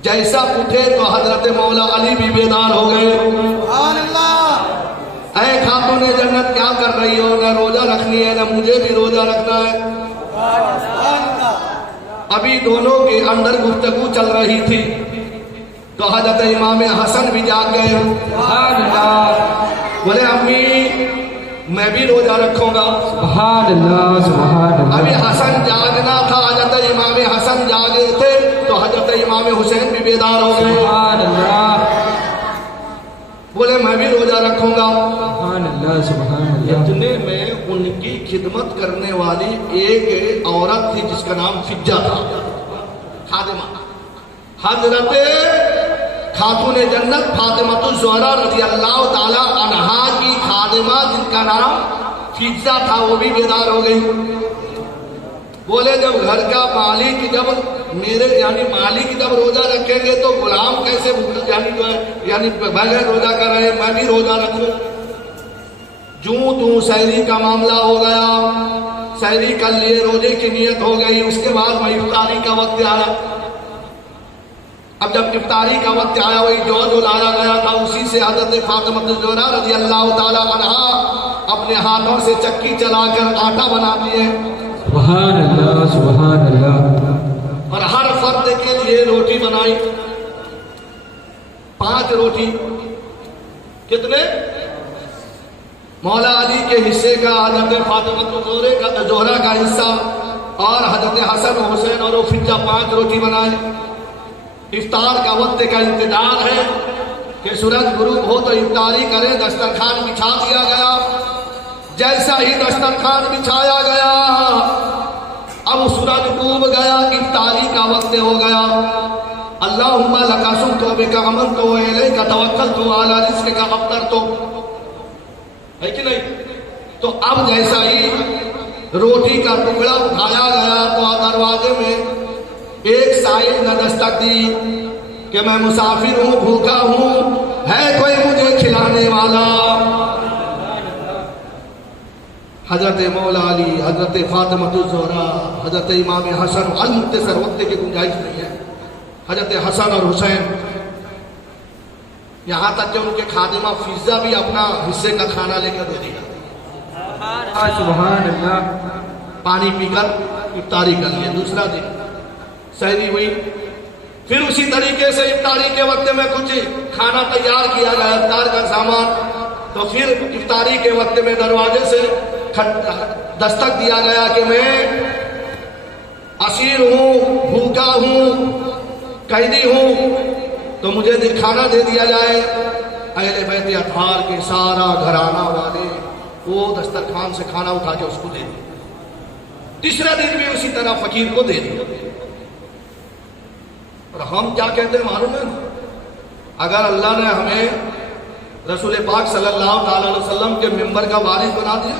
जैसा उठे तो हजरत मौला अली भी बेदार हो गए। ऐ खातूने जन्नत क्या कर रही हो, न रोजा रखनी है न मुझे भी रोजा रखना है। अभी दोनों के अंदर गुफ्तगू चल रही थी तो हजरत इमाम हसन भी जाग गए। बोले अम्मी मैं भी रोजा रखूंगा। अभी हसन जागना था, हजरत इमाम हसन जागे थे तो हजरत इमाम हुसैन भी बेदार हो गए। बोले मैं भी रोजा रखूंगा। इतने में उनकी खिदमत करने वाली एक औरत थी जिसका नाम फिज्जा था, खादिमा। हजरत खातूने जन्नत फातिमा ज़हरा रज़ी अल्लाह ताला अन्हा की खादिमा जिनका नाम फिज्जा था वो भी बेदार हो गई। बोले जब घर का मालिक जब मेरे यानी मालिक जब रोजा रखेंगे तो गुलाम कैसे यानी बगैर रोजा कर रहे, मैं भी रोजा रखूं। जूं तू सहरी का मामला हो गया, सहरी कर लिए, रोजे की नियत हो गई। उसके बाद वही इफ्तारी का वक्त आया। अब जब इफ्तारी का वक्त आया वही जो लाया गया था उसी से हजरत फातिमा ज़हरा रज़ी अल्लाह ताला अन्हा अपने हाथों से चक्की चलाकर आटा बनाती है। सुभान अल्लाह, सुभान अल्लाह। और हर फर्द के लिए रोटी बनाई, 5 रोटी। कितने? मौला अली के हिस्से का, हजरत फातिमा ज़हरा का हिस्सा और हजरत हसन हुसैन और फिज्जा 5 रोटी बनाए। इफ्तार का वक्त का इंतजार है कि सूरज गुरूब हो तो इफ्तारी करें। दस्तरखान बिछा दिया गया। जैसा ही दस्तरखान बिछाया गया अब सूरज डूब गया, इफ्तारी का वक्त हो गया। अल्लाहुम्मा लका सुम्तु व बिका अमनतु व इलैका तवक्कलतु व अला रिज़्क़िका अफ़्तरतु, है कि नहीं? तो अब जैसा ही रोटी का टुकड़ा उठाया गया तो दरवाजे में एक साहिब ने दस्तक दी कि मैं मुसाफिर हूं, भूखा हूं, है कोई मुझे खिलाने वाला? हजरत मौला अली, हजरत फातिमा ज़हरा, हजरत इमाम हसन, अल-मुख्तसर वक्त की गुंजाइश नहीं है। हजरत हसन और हुसैन, यहां तक कि उनके खादिमा फिज्जा भी अपना हिस्से का खाना लेकर दे दिया। सुभान अल्लाह। पानी पीकर इफ्तारी कर लिए। दूसरा दिन सहरी हुई, फिर उसी तरीके से इफ्तारी के वक्त में कुछ खाना तैयार किया गया, इफ्तार का सामान। तो फिर इफ्तारी के वक्त में दरवाजे से दस्तक दिया गया कि मैं असीर हूं, भूखा हूं, कैदी हूं, तो मुझे खाना दे दिया जाए। अहले बैत अतहार के सारा घराना वाले वो दस्तरखान से खाना उठा के उसको दे दिया। तीसरे दिन भी उसी तरह फकीर को दे दिया। और हम क्या कहते हैं मालूम है? अगर अल्लाह ने हमें रसूल पाक सल्लल्लाहु अलैहि वसल्लम के मिंबर का वारिस बना दिया,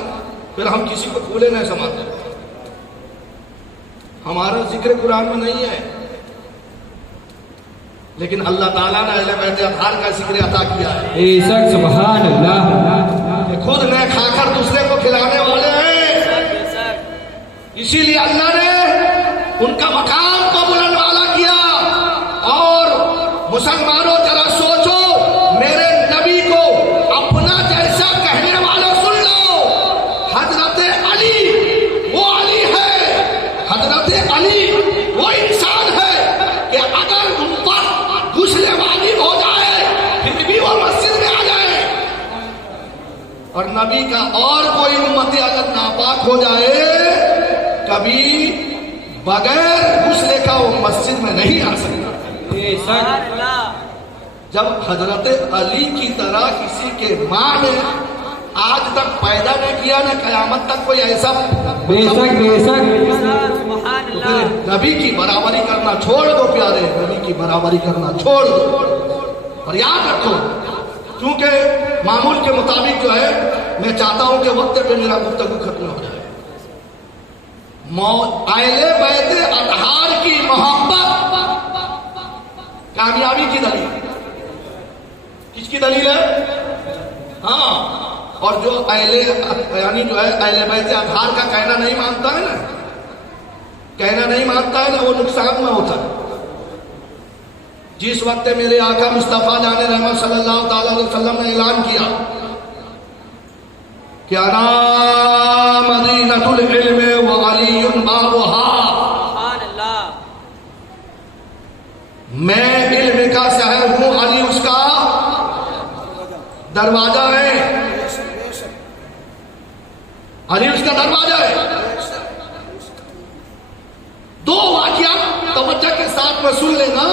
फिर हम किसी को फूले नहीं समाते। हमारा जिक्र कुरान में नहीं है, लेकिन अल्लाह ताला ने अहले बैत अतहार का जिक्र अता किया है। सुभान अल्लाह। खुद ने खाकर दूसरे को खिलाने वाले हैं। इसीलिए अल्लाह ने उनका मकाम को बुलंद वाला किया। और मुसलमानों जरा सोचो, मेरे नबी को अपना जैसा कहने वाला सुन लो। हजरत अली वो अली है, हजरत अली वो इंसान है कि अगर उन पर गुस्ले वाजिब हो जाए फिर भी वो मस्जिद में आ जाए। और नबी का और कोई उम्मती अगर नापाक हो जाए कभी बगैर गुस्ले का वो मस्जिद में नहीं आ सकता। जब हजरत अली की तरह किसी के मां ने आज तक पैदा नहीं किया ना कयामत तक कोई ऐसा। बेशक बेशक। नबी की बराबरी करना छोड़ दो प्यारे, नबी की बराबरी करना छोड़ दो। और याद रखो, क्योंकि मामूल के मुताबिक जो है, मैं चाहता हूं कि वक्त पे मेरा गुफ्तगू खत्म हो जाए। अहले बैत अतहार की मोहब्बत कामयाबी की दलील। किसकी दलील है? हाँ, और जो अहले यानी जो है अहले बैत अतहार का कहना नहीं मानता है ना, कहना नहीं मानता है ना, वो नुकसान में होता है। जिस वक्त मेरे आका मुस्तफा जाने रहमत सल्लल्लाहु अलैहि वसल्लम ने ऐलान किया कि अना मदीनतुल इल्म व अलीयुन बाबुहा, मैं इल्म का शहर हूं, अली उसका दरवाजा है, अली उसका दरवाजा है। दो वाकया तवज्जो के साथ में सुन लेना।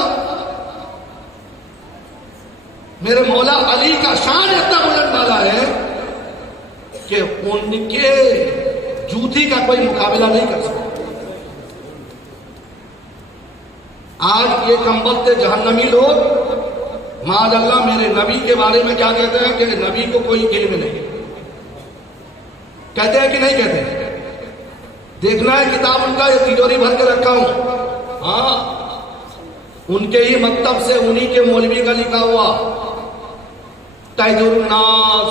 मेरे मौला अली का शान इतना बुलंद वाला है कि उनके जूती का कोई मुकाबला नहीं कर सकता। आज ये कमबख्त जहन्नमी लोग माअल्लाह मेरे नबी के बारे में क्या कहते हैं कि नबी को कोई इल्म नहीं। कहते हैं कि नहीं कहते? देखना है किताब उनका, ये तिजोरी भर के रखा हूं। हाँ, उनके ही मकतब से उन्हीं के मौलवी का लिखा हुआ तैजुरुन नास,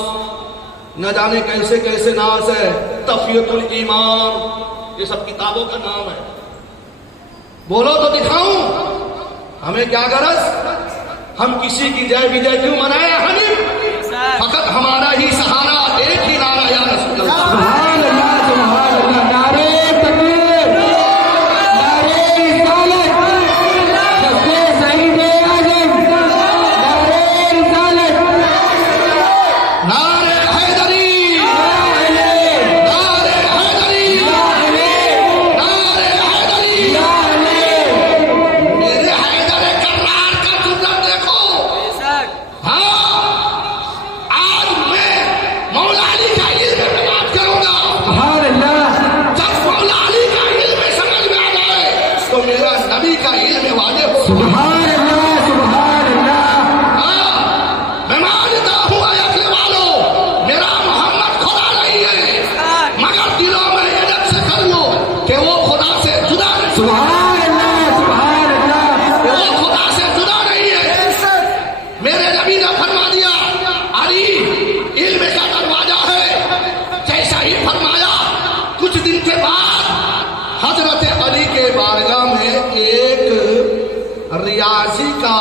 न जाने कैसे कैसे नास है, तफियतुल ईमान, ये सब किताबों का नाम है। बोलो तो दिखाऊं, हमें क्या गरज, हम किसी की जय विजय क्यों मनाए? हनीफ फकत हमारा ही सहारा, एक ही नारा या रसूल अल्लाह। सुभान अल्लाह, सुभान अल्लाह। नारे तकबीर, नारे रिसालत, सबसे सईदे आज़म, नारे रिसालत, नारे हैदरी, नारे हैदरी, नारे हैदरी। मेरे हैदर कर्रार का जुर्रत देखो। हाँ, आज मैं मौला अली का इल्म पे बात करूंगा। सुभान अल्लाह। जब मौला अली का इल्म समझ में आ जाए तो मेरा नबी का इल्म वाजिब हो। सुभान अल्लाह, सुभान अल्लाह। हाँ, मैं मानता हूँ अकल वालों, मेरा मोहम्मद खुदा नहीं है, मगर दिलों में ये नक्श कर लो कि वो खुदा से जुदा नहीं। सुभान अल्लाह, सुभान अल्लाह। वो खुदा से जुदा नहीं है। मेरे नबी ने फरमा दिया अली इल्म का दरवाजा है। जैसा ही फरमाया, कुछ दिन के बाद हजरत अली के बारगाह में एक रियाजी का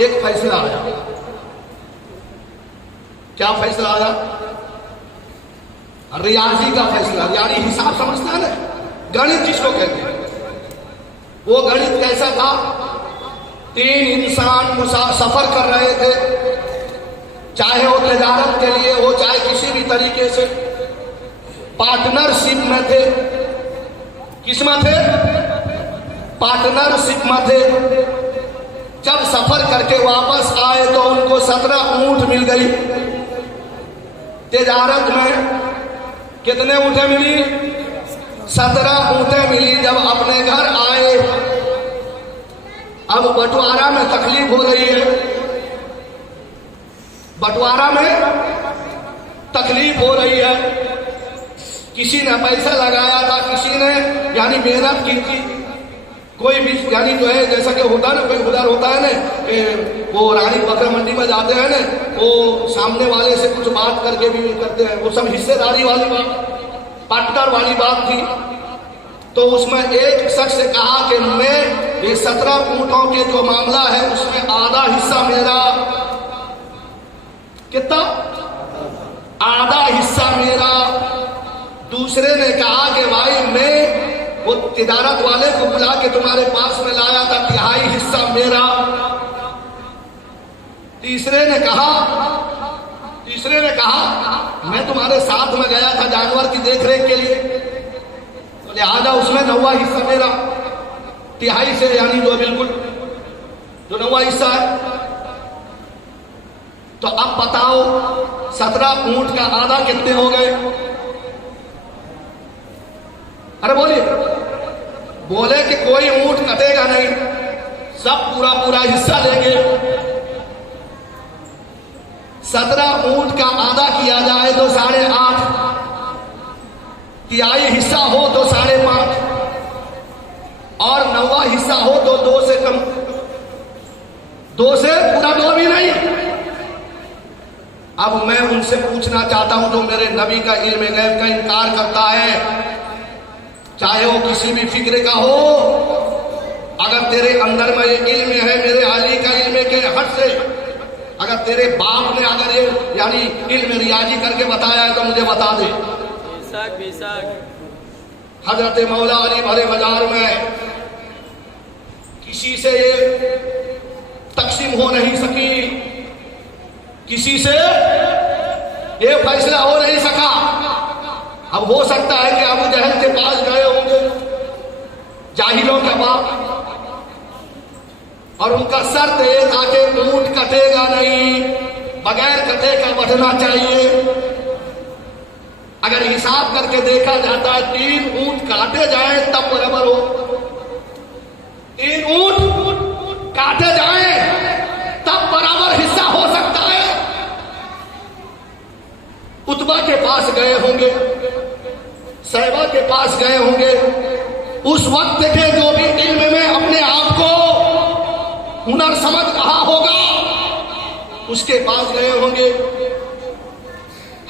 एक फैसला आया। क्या फैसला आया? रियाजी का फैसला, यानी हिसाब समझता है ना, गणित जिसको कहते हैं। वो गणित कैसा था? तीन इंसान सफर कर रहे थे, चाहे वो तिजारत के लिए हो, चाहे किसी भी तरीके से, पार्टनरशिप में थे। किसमें थे? पार्टनरशिप में थे। जब सफर करके वापस आए तो उनको 17 ऊंट मिल गई। तिजारत में कितने ऊँटें मिली? 17 ऊँटें मिली। जब अपने घर आए, अब बंटवारा में तकलीफ हो रही है, बंटवारा में तकलीफ हो रही है। किसी ने पैसा लगाया था, किसी ने यानी मेहनत की थी। कोई भी यानी जो है, जैसा कि होता है ना, कोई उधर होता है ना, वो रानी बकरा मंडी में जाते हैं ना, वो सामने वाले से कुछ बात करके भी करते हैं। वो सब हिस्सेदारी वाली बात, पार्टनर वाली बात थी। तो उसमें एक शख्स ने कहा कि मैं ये 17 ऊँटों के जो मामला है उसमें आधा हिस्सा मेरा। कितना? आधा हिस्सा मेरा। दूसरे ने कहा कि भाई मैं वो तिजारत वाले को बुला के तुम्हारे पास में लाया था, 1/3 हिस्सा मेरा। तीसरे ने कहा मैं तुम्हारे साथ में गया था जानवर की देखरेख के लिए, तो लिहाजा उसमें 9वां हिस्सा मेरा। 1/3 से यानी जो बिल्कुल जो 9वां हिस्सा है। तो अब बताओ 17 ऊंट का आधा कितने हो गए? अरे बोले कि कोई ऊंट कटेगा नहीं, सब पूरा पूरा हिस्सा लेंगे। 17 ऊंट का आधा किया जाए तो 8.5, तिहाई हिस्सा हो तो 5.5, और 9वां हिस्सा हो तो 2 से कम, 2 से पूरा 2 भी नहीं। अब मैं उनसे पूछना चाहता हूं जो मेरे नबी का इल्म गैब का इनकार करता है, चाहे वो किसी भी फिक्र का हो, अगर तेरे अंदर में ये इल्म है, मेरे अली का इल्म के हट से, अगर तेरे बाप ने अगर ये यानी इल्म रियाजी करके बताया है तो मुझे बता दे। हजरत मौला अली भरे बाजार में किसी से ये तकसीम हो नहीं सकी, किसी से ये फैसला हो नहीं सका। अब हो सकता है कि अबू जहल के पास गए होंगे, जाहिलों के पास, और उनका शर्त ये था कि ऊंट कटेगा नहीं, बगैर कटे का बढ़ना चाहिए। अगर हिसाब करके देखा जाता है 3 ऊंट काटे जाए तब बराबर हो, 3 ऊंट काटे जाए तब बराबर हिस्सा हो सकता है। उतबा के पास गए होंगे, सहबा के पास गए होंगे, उस वक्त के जो भी इल्म में अपने आप को हुनर समझ कहा होगा, उसके पास गए होंगे।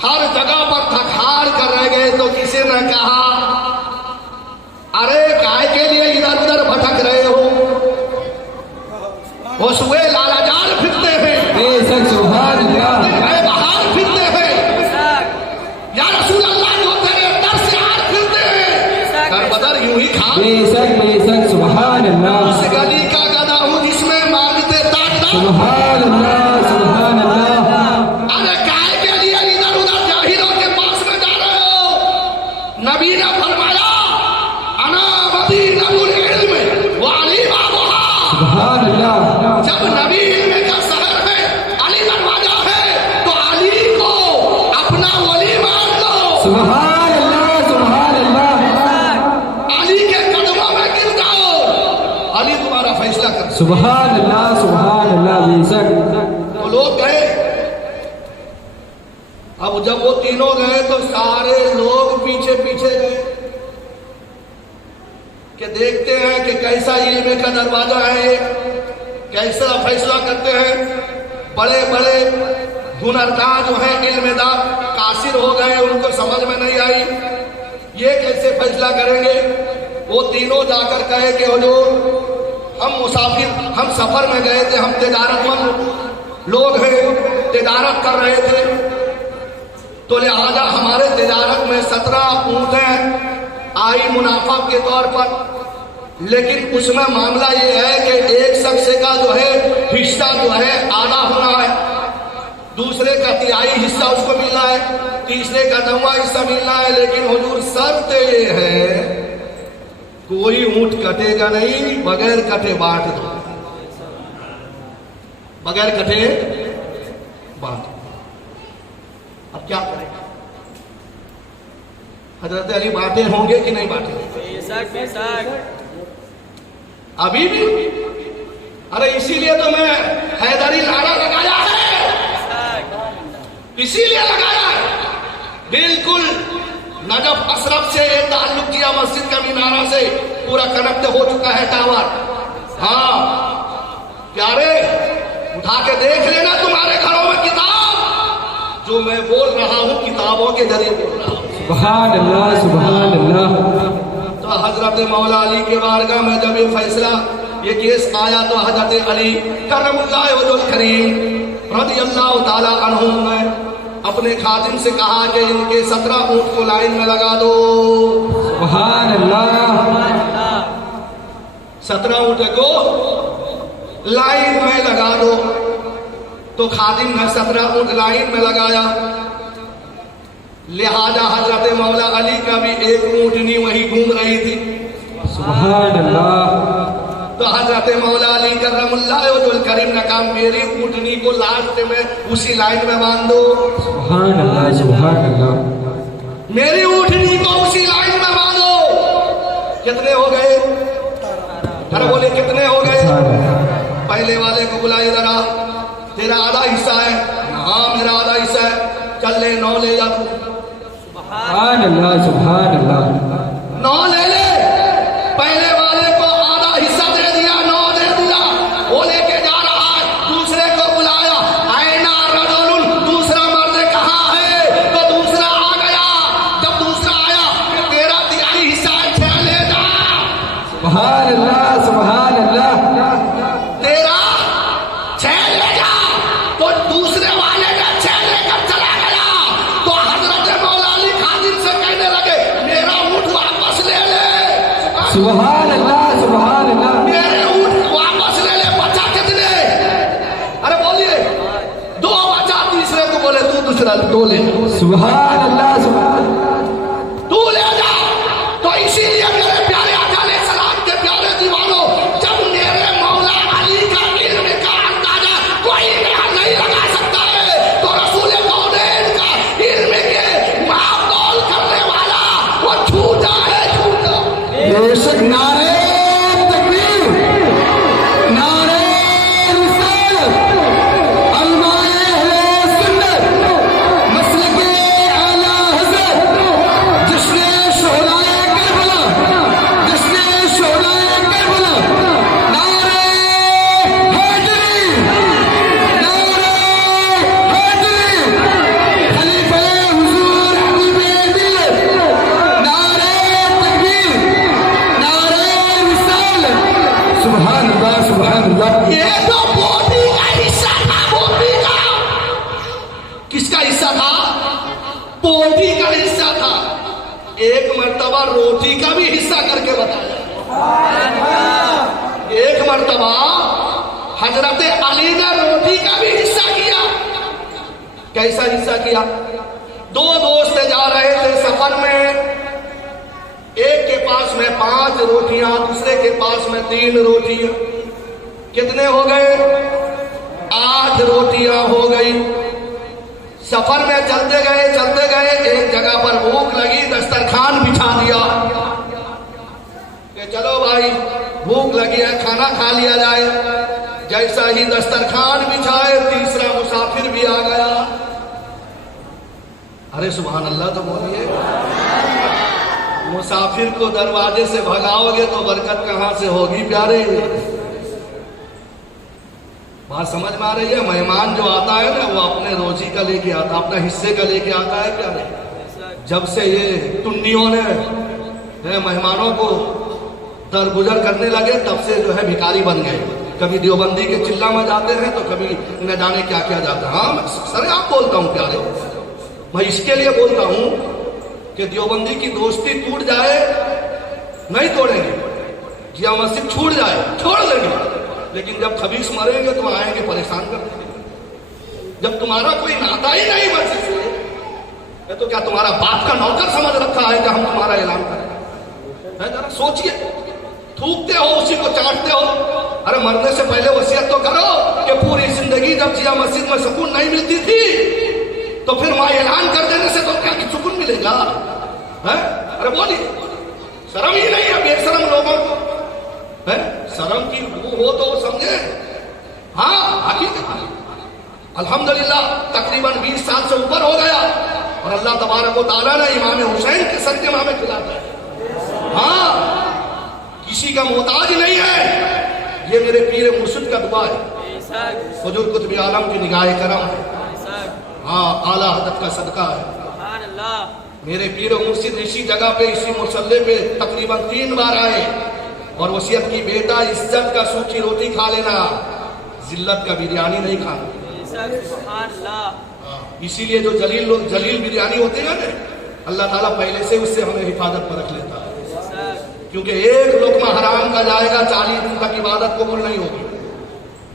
हर जगह पर थकहार कर रह गए तो किसी ने कहा, अरे काय के लिए इधर उधर भटक रहे हो, वो सुए लालाजार फिरते हैं, सुभान अल्लाह, बाहर फिरते हैं, या रसूल अल्लाह को तेरे दर से आर फिरते हैं, कर बदर यूं ही खा। बेशक सुभान अल्लाह, उस गली का गदा हूं जिसमें मांगते ताकत, सुभान अल्लाह, सुभान अल्लाह। अरे काय के लिए इधर उधर जाहिलों के पास में जा रहे हो? नबी ने फरमाया, अना मदीनतुल इल्म व अली बाबुहा। सुभान अल्लाह, जब नबी इल्म का शहर है, अली दरवाजा है, तो अली को अपना वली मान लो। सुभान अल्लाह, सुभान अल्लाह, अली के कदमों में गिर जाओ, अली तुम्हारा फैसला कर। सुभान अल्लाह, सुभान अल्लाह। बेशक तो लोग गए। अब जब वो तीनों गए तो सारे लोग पीछे पीछे गए कि देखते हैं कि कैसा इल्म का दरवाजा है ये, कैसा फैसला करते हैं। बड़े बड़े हुनरदार जो है इल्मदार कासिर हो गए, उनको समझ में नहीं आई ये कैसे फैसला करेंगे। वो तीनों जाकर कहे कि हुजूर हम मुसाफिर, हम सफर में गए थे, हम तिजारतमंद लोग हैं, तिजारत कर रहे थे, तो लिहाजा हमारे तिजारत में 17 ऊँटें आई मुनाफा के तौर पर, लेकिन उसमें मामला ये है कि एक शख्स का जो है हिस्सा जो है आधा होना है, दूसरे का तिहाई हिस्सा उसको मिलना है, तीसरे का 9वां हिस्सा मिलना है। लेकिन हुजूर शर्त ये है कोई ऊंट कटेगा नहीं, बगैर कटे बांट दो, बगैर कटे बांट दो। अब क्या करें? हजरत अली बांटे होंगे कि नहीं बांटे? अभी भी। अरे इसीलिए तो मैं हैदरी नारा लगाया है, इसीलिए लगाया है। बिल्कुल नजफ अशरफ से ताल्लुक किया, मस्जिद का मीनारा से पूरा कनेक्ट हो चुका है टावर। हाँ प्यारे, उठा के देख लेना तुम्हारे घरों में किताब, जो मैं बोल रहा हूं किताबों के जरिए बोल रहा हूं। सुभान अल्लाह, सुभान अल्लाह। तो हजरत मौला अली के बारगाह में जब ये फैसला, ये केस आया, तो हजरत अली करमुल्लाह वजहुल करीम रज़ियल्लाहु ताला अन्हु ने अपने खादिम से कहा कि इनके 17 ऊंट को लाइन में लगा दो। सुभान अल्लाह, 17 ऊंट को लाइन में लगा दो। तो खादिम ने 17 ऊंट लाइन में लगाया, लिहाजा हजरत मौला अली का भी एक ऊंटनी वही घूम रही थी। सुभान अल्लाह। तो हजरत मौला अली करमुल्लाह वजुल करीम ने कहा मेरी ऊँटनी को लास्ट में उसी लाइन में बांध दो। सुभान अल्लाह, सुभान अल्लाह। मेरी ऊँटनी को उसी लाइन में बांधो। कितने हो गए? अरे बोले कितने हो गए? पहले वाले को बुलाए जरा, तेरा आधा हिस्सा है। हाँ मेरा आधा हिस्सा है, चल ले 9 ले जा तू। सुभान अल्लाह, सुभान अल्लाह। 9 ले ले। पहले वाले को आधा हिस्सा दे दिया, 9 दे दिया, वो लेके जा रहा है। दूसरे को बुलाया, आईना रजुल, दूसरा मर्द कहाँ है? तो दूसरा आ गया। जब दूसरा आया, तेरा तिहाई हिस्सा है, 6 ले जा। सुभान अल्लाह, सुभान अल्लाह। तेरा 6 ले जा। तो दूसरे वाले ने 6 लेकर चला गया। तो हजरत मौला अली खादिम से कहने लगे मेरा ऊँट वापस ले ले। सुभान अल्लाह, सुभान अल्लाह। मेरे ऊँट वापस ले ले। बचा कितने? अरे बोलिए 2 बचा। तीसरे को बोले तू दूसरा 2 ले। सुभान अल्लाह, सुभान। तू ले जा। तो इसीलिए मेरे प्यारे आका अलैहिस्सलाम के प्यारे दीवानों, जब मेरे मौला अली का इल्म का अंदाजा कोई नहीं लगा सकता है, तो रसूल कौनैन का इल्म के मापतोल करने वाला वो झूठा है, झूठा। बेशक नारे तकबीर, नारे रिसालत, अलमाए अहले सुन्नत, मसलके आला हज़रत, जिसने शोहराए करबला, जिसने शोहराए करबला, नारे हैदरी, नारे हैदरी, खलीफे हुजूर हबीबे मिल्लत, नारे तकबीर, नारे रिसालत। सुभान अल्लाह, सुभान अल्लाह। ये तो बोटी का हिस्सा था, बोटी का। किसका हिस्सा था? बोटी का हिस्सा था। एक मर्तबा रोटी का भी हिस्सा करके बताया। एक मर्तबा हजरत अली ने रोटी का भी हिस्सा किया। कैसा हिस्सा किया? 2 दोस्त जा रहे थे सफर में। एक के पास में 5 रोटियां, दूसरे के पास में 3 रोटियां। कितने हो गए? 8 रोटियां हो गई। सफर में चलते गए, एक जगह पर भूख लगी, दस्तरखान बिछा दिया कि चलो भाई भूख लगी है, खाना खा लिया जाए। जैसा ही दस्तरखान बिछाए, तीसरा मुसाफिर भी आ गया। अरे सुभान अल्लाह तो बोलिए। मुसाफिर को दरवाजे से भगाओगे तो बरकत कहां से होगी प्यारे? बात समझ में आ रही है? मेहमान जो आता है ना, वो अपने रोजी का लेके आता, अपना हिस्से का लेके आता है प्यारे। जब से ये टुन्नियों ने मेहमानों को दरगुजर करने लगे, तब से जो है भिखारी बन गए। कभी देवबंदी के चिल्ला में जाते हैं, तो कभी न जाने क्या क्या जाता है। हाँ सर आप बोलता हूँ प्यारे, मैं इसके लिए बोलता हूँ कि देवबंदी की दोस्ती टूट जाए, नहीं तोड़ेंगे। जिया मस्जिद छूट जाए, छोड़ देंगे। लेकिन जब खबीस मरेंगे तो आएंगे परेशान कर देंगे। जब तुम्हारा कोई नाता ही नहीं मस्जिद से, तो क्या तुम्हारा बाप का नौकर समझ रखा है कि हम तुम्हारा ऐलान करें? जरा सोचिए। थूकते हो, उसी को चाटते हो। अरे मरने से पहले वसीयत तो करो कि पूरी जिंदगी जब जिया मस्जिद में सुकून नहीं मिलती थी, तो फिर वहां ऐलान कर देने से तो क्या सुकून मिलेगा? है? अरे बोलिए, शर्म ही नहीं है बेशरम लोगों को। है? शर्म की हो तो समझे। हाँ हकीकत अल्हम्दुलिल्लाह तकरीबन 20 साल से ऊपर हो गया, और अल्लाह तबारक व तआला ने इमाम हुसैन के सत्य में हमें खिलाता है। हाँ किसी का मोहताज नहीं है। ये मेरे पीर मुर्शिद का दुआ है, हुजूर कुतुब आलम की निगाह करम है। हाँ आला हदत का सदका है। मेरे पीर मुर्शिद इसी जगह पे, इसी मुसल्ले पे तकरीबन 3 बार आए और वसीयत की बेटा इज्जत का सूखी रोटी खा लेना, जिल्लत का बिरयानी नहीं खाना। इसीलिए जो जलील लोग जलील बिरयानी होते हैं ना, अल्लाह ताला पहले से उससे हमें हिफाजत पर रख लेता है। क्योंकि एक लुक़मा हराम का जाएगा, 40 दिन तक इबादत कबूल नहीं होगी।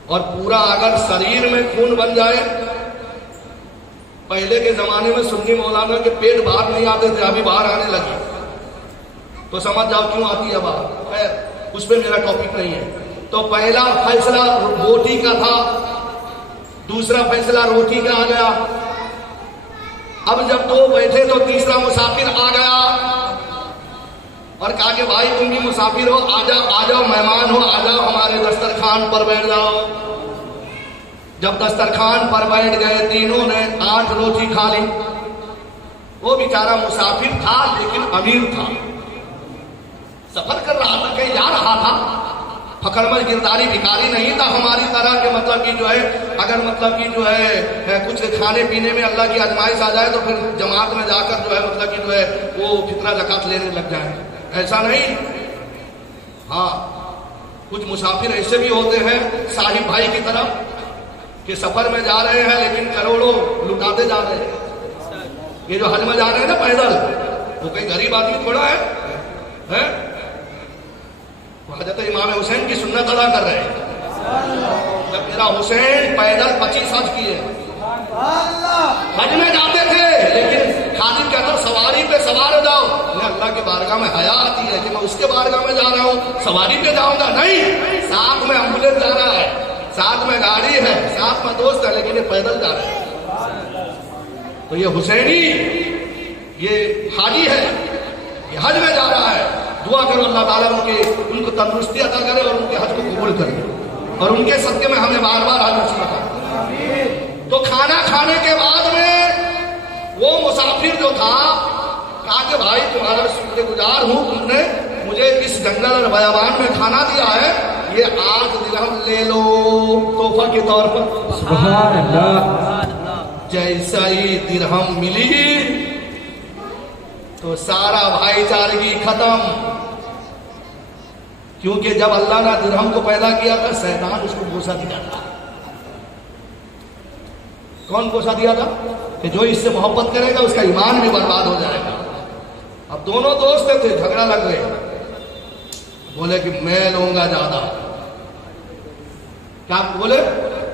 और पूरा अगर शरीर में खून बन जाए, पहले के जमाने में सुन्नी मौलाना के पेट बाहर नहीं आते थे, अभी बाहर आने लगे, तो समझ जाओ क्यों आती है बाहर। उस पर मेरा टॉपिक नहीं है। तो पहला फैसला बोटी का था, दूसरा फैसला रोटी का आ गया। अब जब दो बैठे तो तीसरा मुसाफिर आ गया और कहा कि भाई तुम भी मुसाफिर हो, आ जाओ मेहमान हो, आ जाओ हमारे दस्तरखान पर बैठ जाओ। जब दस्तरखान पर बैठ गए तीनों ने 8 रोटी खा ली। वो बेचारा मुसाफिर था लेकिन अमीर था, सफर कर रहा था, कहीं जा रहा था, फकड़मल गिरदारी भिखारी नहीं था हमारी तरह के। मतलब कि जो है अगर मतलब कि जो है कुछ खाने पीने में अल्लाह की आजमाइश आ जाए तो फिर जमात में जाकर जो है मतलब कि जो है वो फितरा ज़कात लेने लग जाए, ऐसा नहीं। हाँ, कुछ मुसाफिर ऐसे भी होते हैं साहिब भाई की तरफ कि सफर में जा रहे हैं लेकिन करोड़ों लुटाते जा रहे हैं। ये जो हज में जा रहे हैं ना पैदल, वो कोई गरीब आदमी थोड़ा है? हजरत इमाम हुसैन की सुन्नत अदा कर रहे हैं। जब मेरा हुसैन पैदल 25 हज किए, हज में जाते थे लेकिन खादिम कहता सवारी पे सवार हो जाओ। मैं अल्लाह के बारगाह में हया आती है कि मैं उसके बारगाह में जा रहा हूँ, सवारी पे जाऊंगा नहीं। साथ में एम्बुलेंस जा रहा है, साथ में गाड़ी है, साथ में दोस्त है, लेकिन ये पैदल जा रहे हैं। तो ये हुसैनी, ये हाजी है, ये हज में जा रहा है। दुआ करो अल्लाह ताला उनको तंदुरुस्ती अता करे और उनके हज को कबूल करे और उनके सदके में हमें बार बार हज नसीब करे। तो खाना खाने के बाद में वो मुसाफिर जो था कहा कि भाई तुम्हारा शुक्रगुजार हूं, तुमने मुझे इस जंगल और बयाबान में खाना दिया है, ये 8 दिरहम ले लो तोहफा के तौर पर। सुभान अल्लाह। जैसा ही दिरहम मिली तो सारा भाईचारगी खत्म, क्योंकि जब अल्लाह ने दिरहम को पैदा किया था शैतान उसको गोसा दिया था। कौन गोसा दिया था? कि जो इससे मोहब्बत करेगा उसका ईमान भी बर्बाद हो जाएगा। अब दोनों दोस्त थे, झगड़ा लग गए, बोले कि मैं लूंगा ज्यादा। क्या बोले?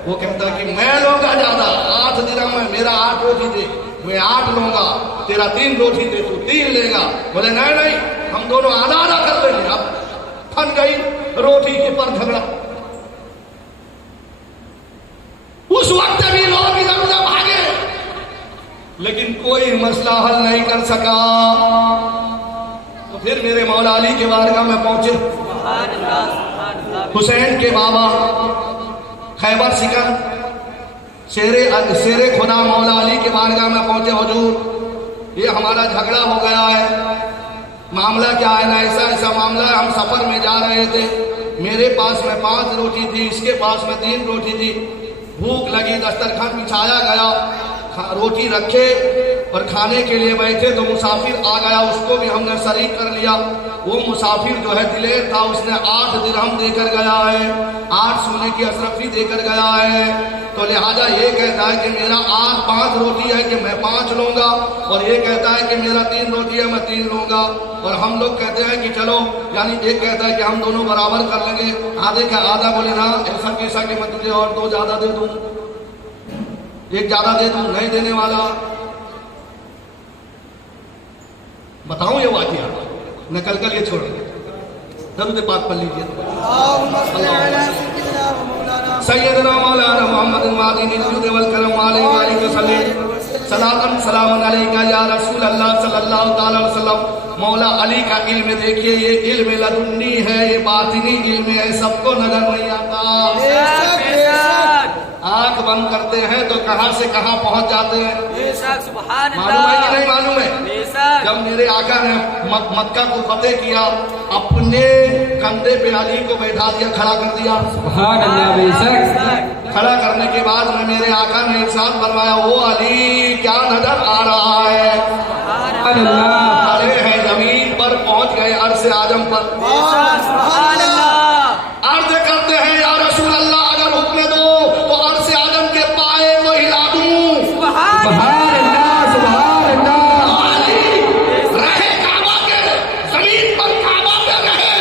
वो कहता कि मैं लूंगा ज्यादा, 8 दिरहम में मेरा 8 रोटी दे, मैं 8 लूंगा, तेरा 3 रोटी दे, तू 3 लेगा। बोले नहीं नहीं, हम दोनों आधा आधा कर लेंगे। अब फन गई रोटी के पर झगड़ा। उस वक्त भी लोग इधर उधर भागे लेकिन कोई मसला हल नहीं कर सका। तो फिर मेरे मौला अली के बारगाह में पहुंचे, हुसैन के बाबा खैबर सिकन शेरे खुदा मौला अली के बारगाह में पहुंचे। हुजूर, ये हमारा झगड़ा हो गया है, मामला क्या है ना? ऐसा मामला है, हम सफर में जा रहे थे, मेरे पास में 5 रोटी थी, इसके पास में 3 रोटी थी, भूख लगी, दस्तरखान बिछाया गया, रोटी रखे और खाने के लिए बैठे तो मुसाफिर आ गया, उसको भी हमने शरीक कर लिया। वो मुसाफिर जो है दिलेर था, उसने 8 दिरहम देकर गया है, 8 सोने की अशरफी देकर गया है। तो लिहाजा ये कहता है कि मेरा 5 रोटी है कि मैं 5 लूंगा, और ये कहता है कि मेरा 3 रोटी है मैं 3 लूंगा। और हम लोग कहते हैं कि चलो, यानी एक कहता है कि हम दोनों बराबर कर लेंगे, आधे का आधा। बोले ना, ऐसा कैसा कि मैं तुझे और 2 ज्यादा दे दूं, 1 ज्यादा दे दूं, नहीं देने वाला। बताऊं ये वाक़या, नकल कर ये छोड़ दरूद पाक पढ़ लीजिए। सैयदना मौलाना मोहम्मद वादिनी जुद वल करम अलैहि वसल्लम सलातन सलाम अलैका या रसूल अल्लाह सल्लल्लाहु तआला अलैहि वसल्लम। मौला अली का इल्म देखिए, ये इल्म लदुन्नी है, ये बातिनी इल्म है, सबको नजर नहीं आता। आंख बंद करते हैं तो कहां से कहां पहुंच जाते हैं, मालूम है कि नहीं मालूम है? जब मेरे आका ने मक्का को फतेह किया, अपने कंधे पे अली को बैठा दिया, खड़ा कर दिया। सुभान अल्लाह। बेशक खड़ा करने के बाद में मेरे आका ने इरशाद फरमाया, वो अली क्या नजर आ रहा है? सुभान अल्लाह। खड़े हैं जमीन पर, पहुंच गए अर्श आजम पर। अर्ज करते हैं या रसूल अल्लाह, अगर हुक्म दो तो अर्श आजम के पाए को हिला दूं। सुभान अल्लाह। सुभान अल्लाह। रहे काबा के जमीन पर, काबा पे रहे,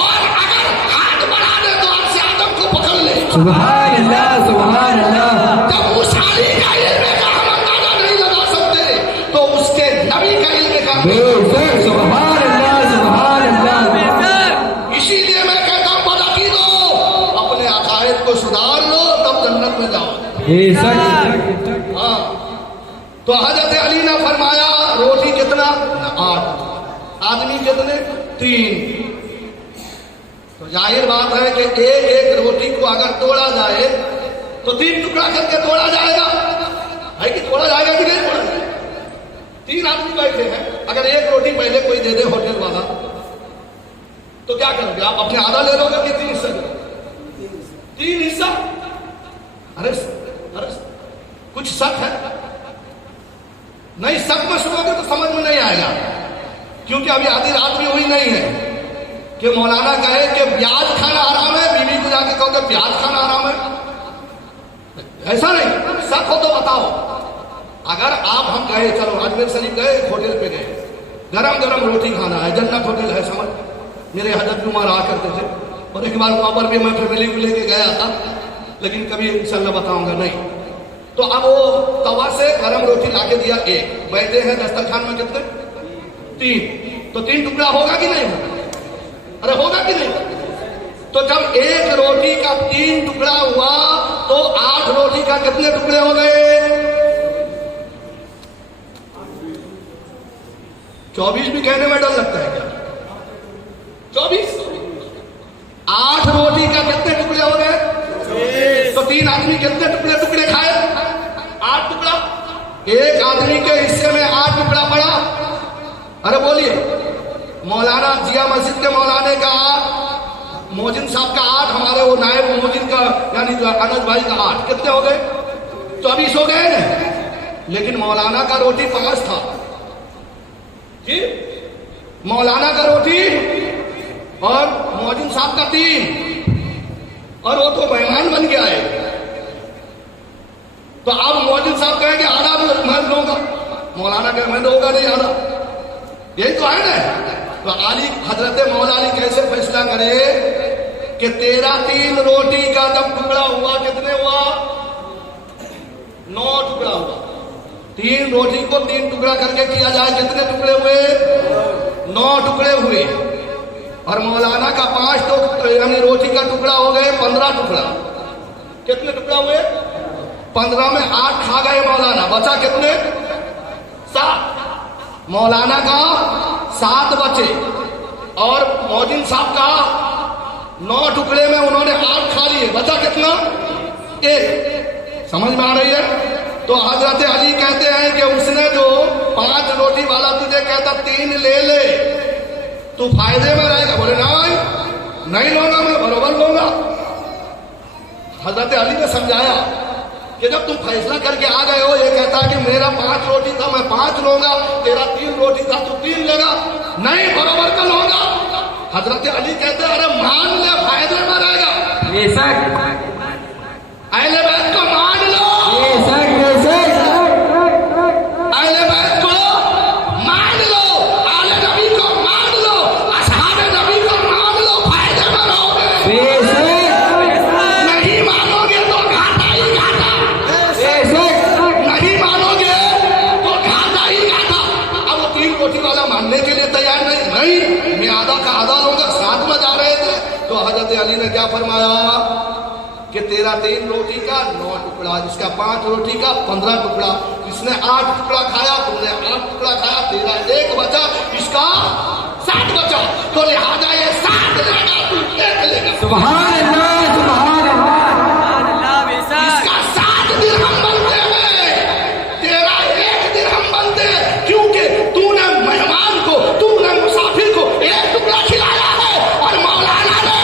और अगर हाथ बढ़ा दे तो अर्श आजम को पकड़ ले। सुभान अल्लाह। सुभान अल्लाह। जब उस अली का इल्म का हम अंदाजा नहीं लगा सकते तो उसके नबी का इल्म का। बेशक सुभान अल्लाह। सुभान अल्लाह। इसीलिए मैं कहता हूं बदअकीदो, बेशक। हाँ, तो हजरत अली ने फरमाया रोटी कितना? 8, आदमी कितने? 3। तो जाहिर बात है कि एक एक रोटी को अगर तोड़ा जाए तो 3 टुकड़ा करके तोड़ा जाएगा, है कि तोड़ा जाएगा कि नहीं तोड़ा जाएगा? 3 आदमी बैठे हैं, अगर एक रोटी पहले कोई दे दे होटल वाला तो क्या करोगे आप? अपने आधा ले लोगे कि 3 हिस्सा? 3 हिस्सा? अरे कुछ शक है? नहीं, शक में सुनोगे तो समझ में नहीं आएगा, क्योंकि अभी आधी रात भी हुई नहीं है कि मौलाना कहे कि प्याज खाना हराम है, बीवी को जाके कहो कि प्याज खाना हराम है। ऐसा नहीं, शक हो तो बताओ। अगर आप हम गए, चलो अजमेर शरीफ गए, होटल पे गए, गरम गरम रोटी खाना है, जन्नत होटल है, समझ, मेरे हजरत उमर रहा करते थे, और एक बार वहां पर भी मैं फैमिली को लेके गया था, लेकिन कभी इंशाल्लाह बताऊंगा नहीं। तो अब वो तवा से गरम रोटी लाके दिया, एक बैठे हैं दस्तरखान में कितने? 3। तो 3 टुकड़ा होगा कि नहीं होगा? अरे होगा कि नहीं? तो जब एक रोटी का 3 टुकड़ा हुआ तो 8 रोटी का कितने टुकड़े हो गए? 24 भी कहने में डर लगता है क्या? 24। 8 रोटी का कितने टुकड़े हो गए? तो 3 आदमी कितने टुकड़े टुकड़े खाए? 8 टुकड़ा। एक आदमी के हिस्से में 8 टुकड़ा पड़ा। अरे बोलिए, मौलाना जिया मस्जिद के मौलाने का 8, मोजिन साहब का 8, हमारे वो नायब मोजिन का यानी अनस भाई का 8, कितने हो गए? 24 हो गए ना। लेकिन मौलाना का रोटी 5 था जी, मौलाना का रोटी और मोजिन साहब का 3, और वो तो मेहमान बन के आए। तो अब मोजिन साहब कहेंगे आधा मैं दूंगा, मौलाना कहे मैं दूंगा नहीं आधा, यही तो है ना। तो अली, हजरत मौला अली कैसे फैसला करे कि तेरा 3 रोटी का जब टुकड़ा हुआ, कितने हुआ? 9 टुकड़ा हुआ। 3 रोटी को 3 टुकड़ा करके किया जाए, कितने टुकड़े हुए? 9 टुकड़े हुए। और मौलाना का 5 तो यानी रोटी का टुकड़ा हो गए 15 टुकड़ा। कितने टुकड़ा हुए? 15 में 8 खा गए मौलाना, बचा कितने? 7। मौलाना का 7 बचे, और मोजिन साहब का 9 टुकड़े में उन्होंने 8 खा लिए, बचा कितना? 1। समझ में आ रही है? तो हजरत अली कहते हैं कि उसने जो 5 रोटी वाला तुझे कहता 3 ले ले, तू फायदे में रहेगा। बोले नहीं लूंगा, मैं बरोबर लूंगा। हजरत अली ने समझाया कि जब तुम फैसला करके आ गए हो, ये कहता है कि मेरा 5 रोटी था मैं 5 लूंगा, तेरा 3 रोटी था तू 3 लेगा, नहीं बरोबर का लूंगा। हजरत अली कहते हैं अरे मान ले, फायदे में रहेगा। बेशक। अहले बैत को मान लो, अहले बैत को मान लो, आले नबी को मान लो, असहाबे नबी को मान लो, फायदे में रहोगे। नहीं मानोगे तो घाटा ही घाटा, नहीं मानोगे तो घाटा ही घाटा। अब वो 3 रोटी वाला मानने के लिए तैयार नहीं, मैं आधा का आधा लूंगा, साथ में जा रहे थे। तो हजरत अली ने क्या फरमाया कि तेरा 3 रोटी का 9 टुकड़ा, जिसका 5 रोटी का 15 टुकड़ा, इसने 8 टुकड़ा खाया, तुमने 8 टुकड़ा खाया, तेरा 1 बचा, इसका 7 बचा, तो लिहाजा ये 7 लेगा, तू 1 लेगा। सुभान अल्लाह, सुभान अल्लाह। इसका 7 दिरहम बनते हैं, तेरा 1 दिरहम बनते, क्योंकि तूने मेहमान को, तूने मुसाफिर को 1 टुकड़ा खिलाया है और मौलाना ने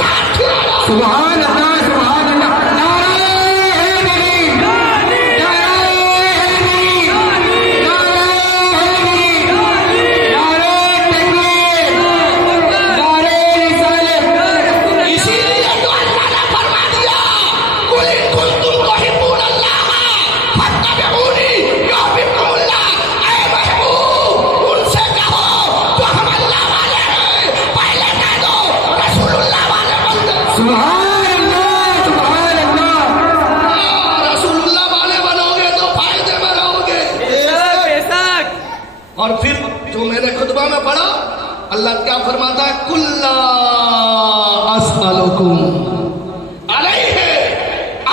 7 खिलाया। सुभान अल्लाह। और फिर जो मैंने खुतबा में पढ़ा, अल्लाह क्या फरमाता है? कुल्ला अस्अलुकुम अलैहि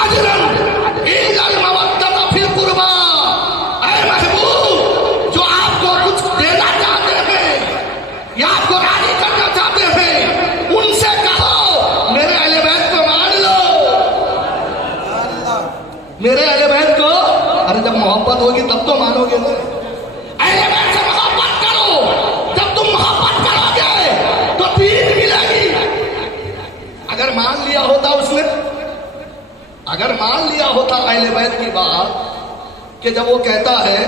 अजरन इल्ला पड़ा अहले बैत की बात कि जब वो कहता है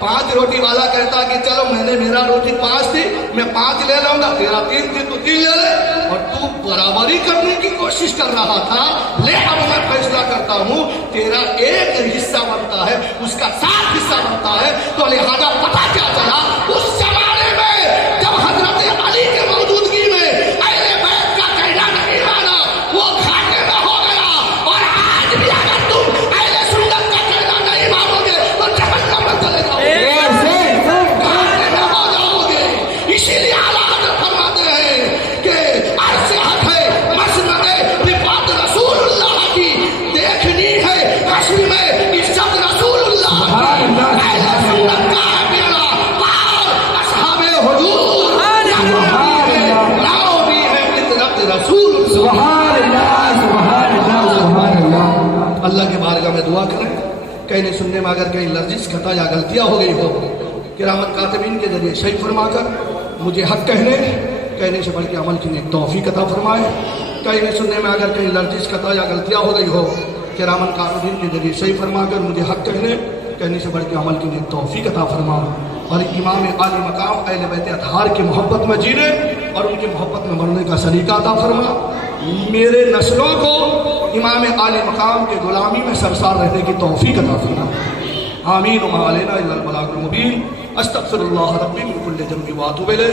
5 रोटी वाला कहता कि चलो मैंने मेरा रोटी 5 थी, मैं 5 ले लूंगा, तेरा 3 थी तो 3 ले ले, और तू बराबरी करने की कोशिश कर रहा था। ले अब मैं फैसला करता हूं, तेरा 1 हिस्सा बनता है, उसका 7 हिस्सा बनता है। तो लिहाजा पता क्या चला, उस जमाने में जब हजरत अली के मौजूदगी में अहले बैत का कहना नहीं माना, वो घाटे में हो गया। और आज भी अगर तुम अहले सुन्नत का कहना नहीं मानोगे तो जहन्नम में चले जाओगे, घाटे में हो जाओगे। इसीलिए आला हज़रत फरमाते हैं कि अर्श हक है मसनद रिफात रसूलुल्लाह की, देखनी है हश्र में इज्जत रसूलुल्लाह की। अहले सुन्नत का है मेरा पार, असहाबे हुजूर नाम भी है इतरत रसूल। अल्लाह के बारगाह में दुआ करें, कहने सुनने में अगर कहीं लर्जिश खता या गलतियां हो गई हो, किरामत कातिबीन के जरिए सही फरमाकर मुझे हक कहने से बढ़ के अमल की नेक तौफीक अता फरमाए। कहने सुनने में अगर कहीं लर्जिश खता या गलतियां हो गई हो, किरामत कातिबीन के जरिए सही फरमाकर मुझे हक कहने से बढ़ के अमल की नेक तौफीक अता फरमाए। और इमाम आली मकाम अहले बैत अतहार की मोहब्बत में जीने और उनकी मोहब्बत में मरने का सलीका अता फरमा। मेरे नस्लों को इमाम आली मकाम के गुलामी में सरसार रहने की तौफीक अता फरमा। आमीन व मा अलैना इल्लल बलागुल मुबीन। अस्तगफिरुल्लाह रब्बी मिन कुल्लि ज़ंबि व अतूबु इलैह।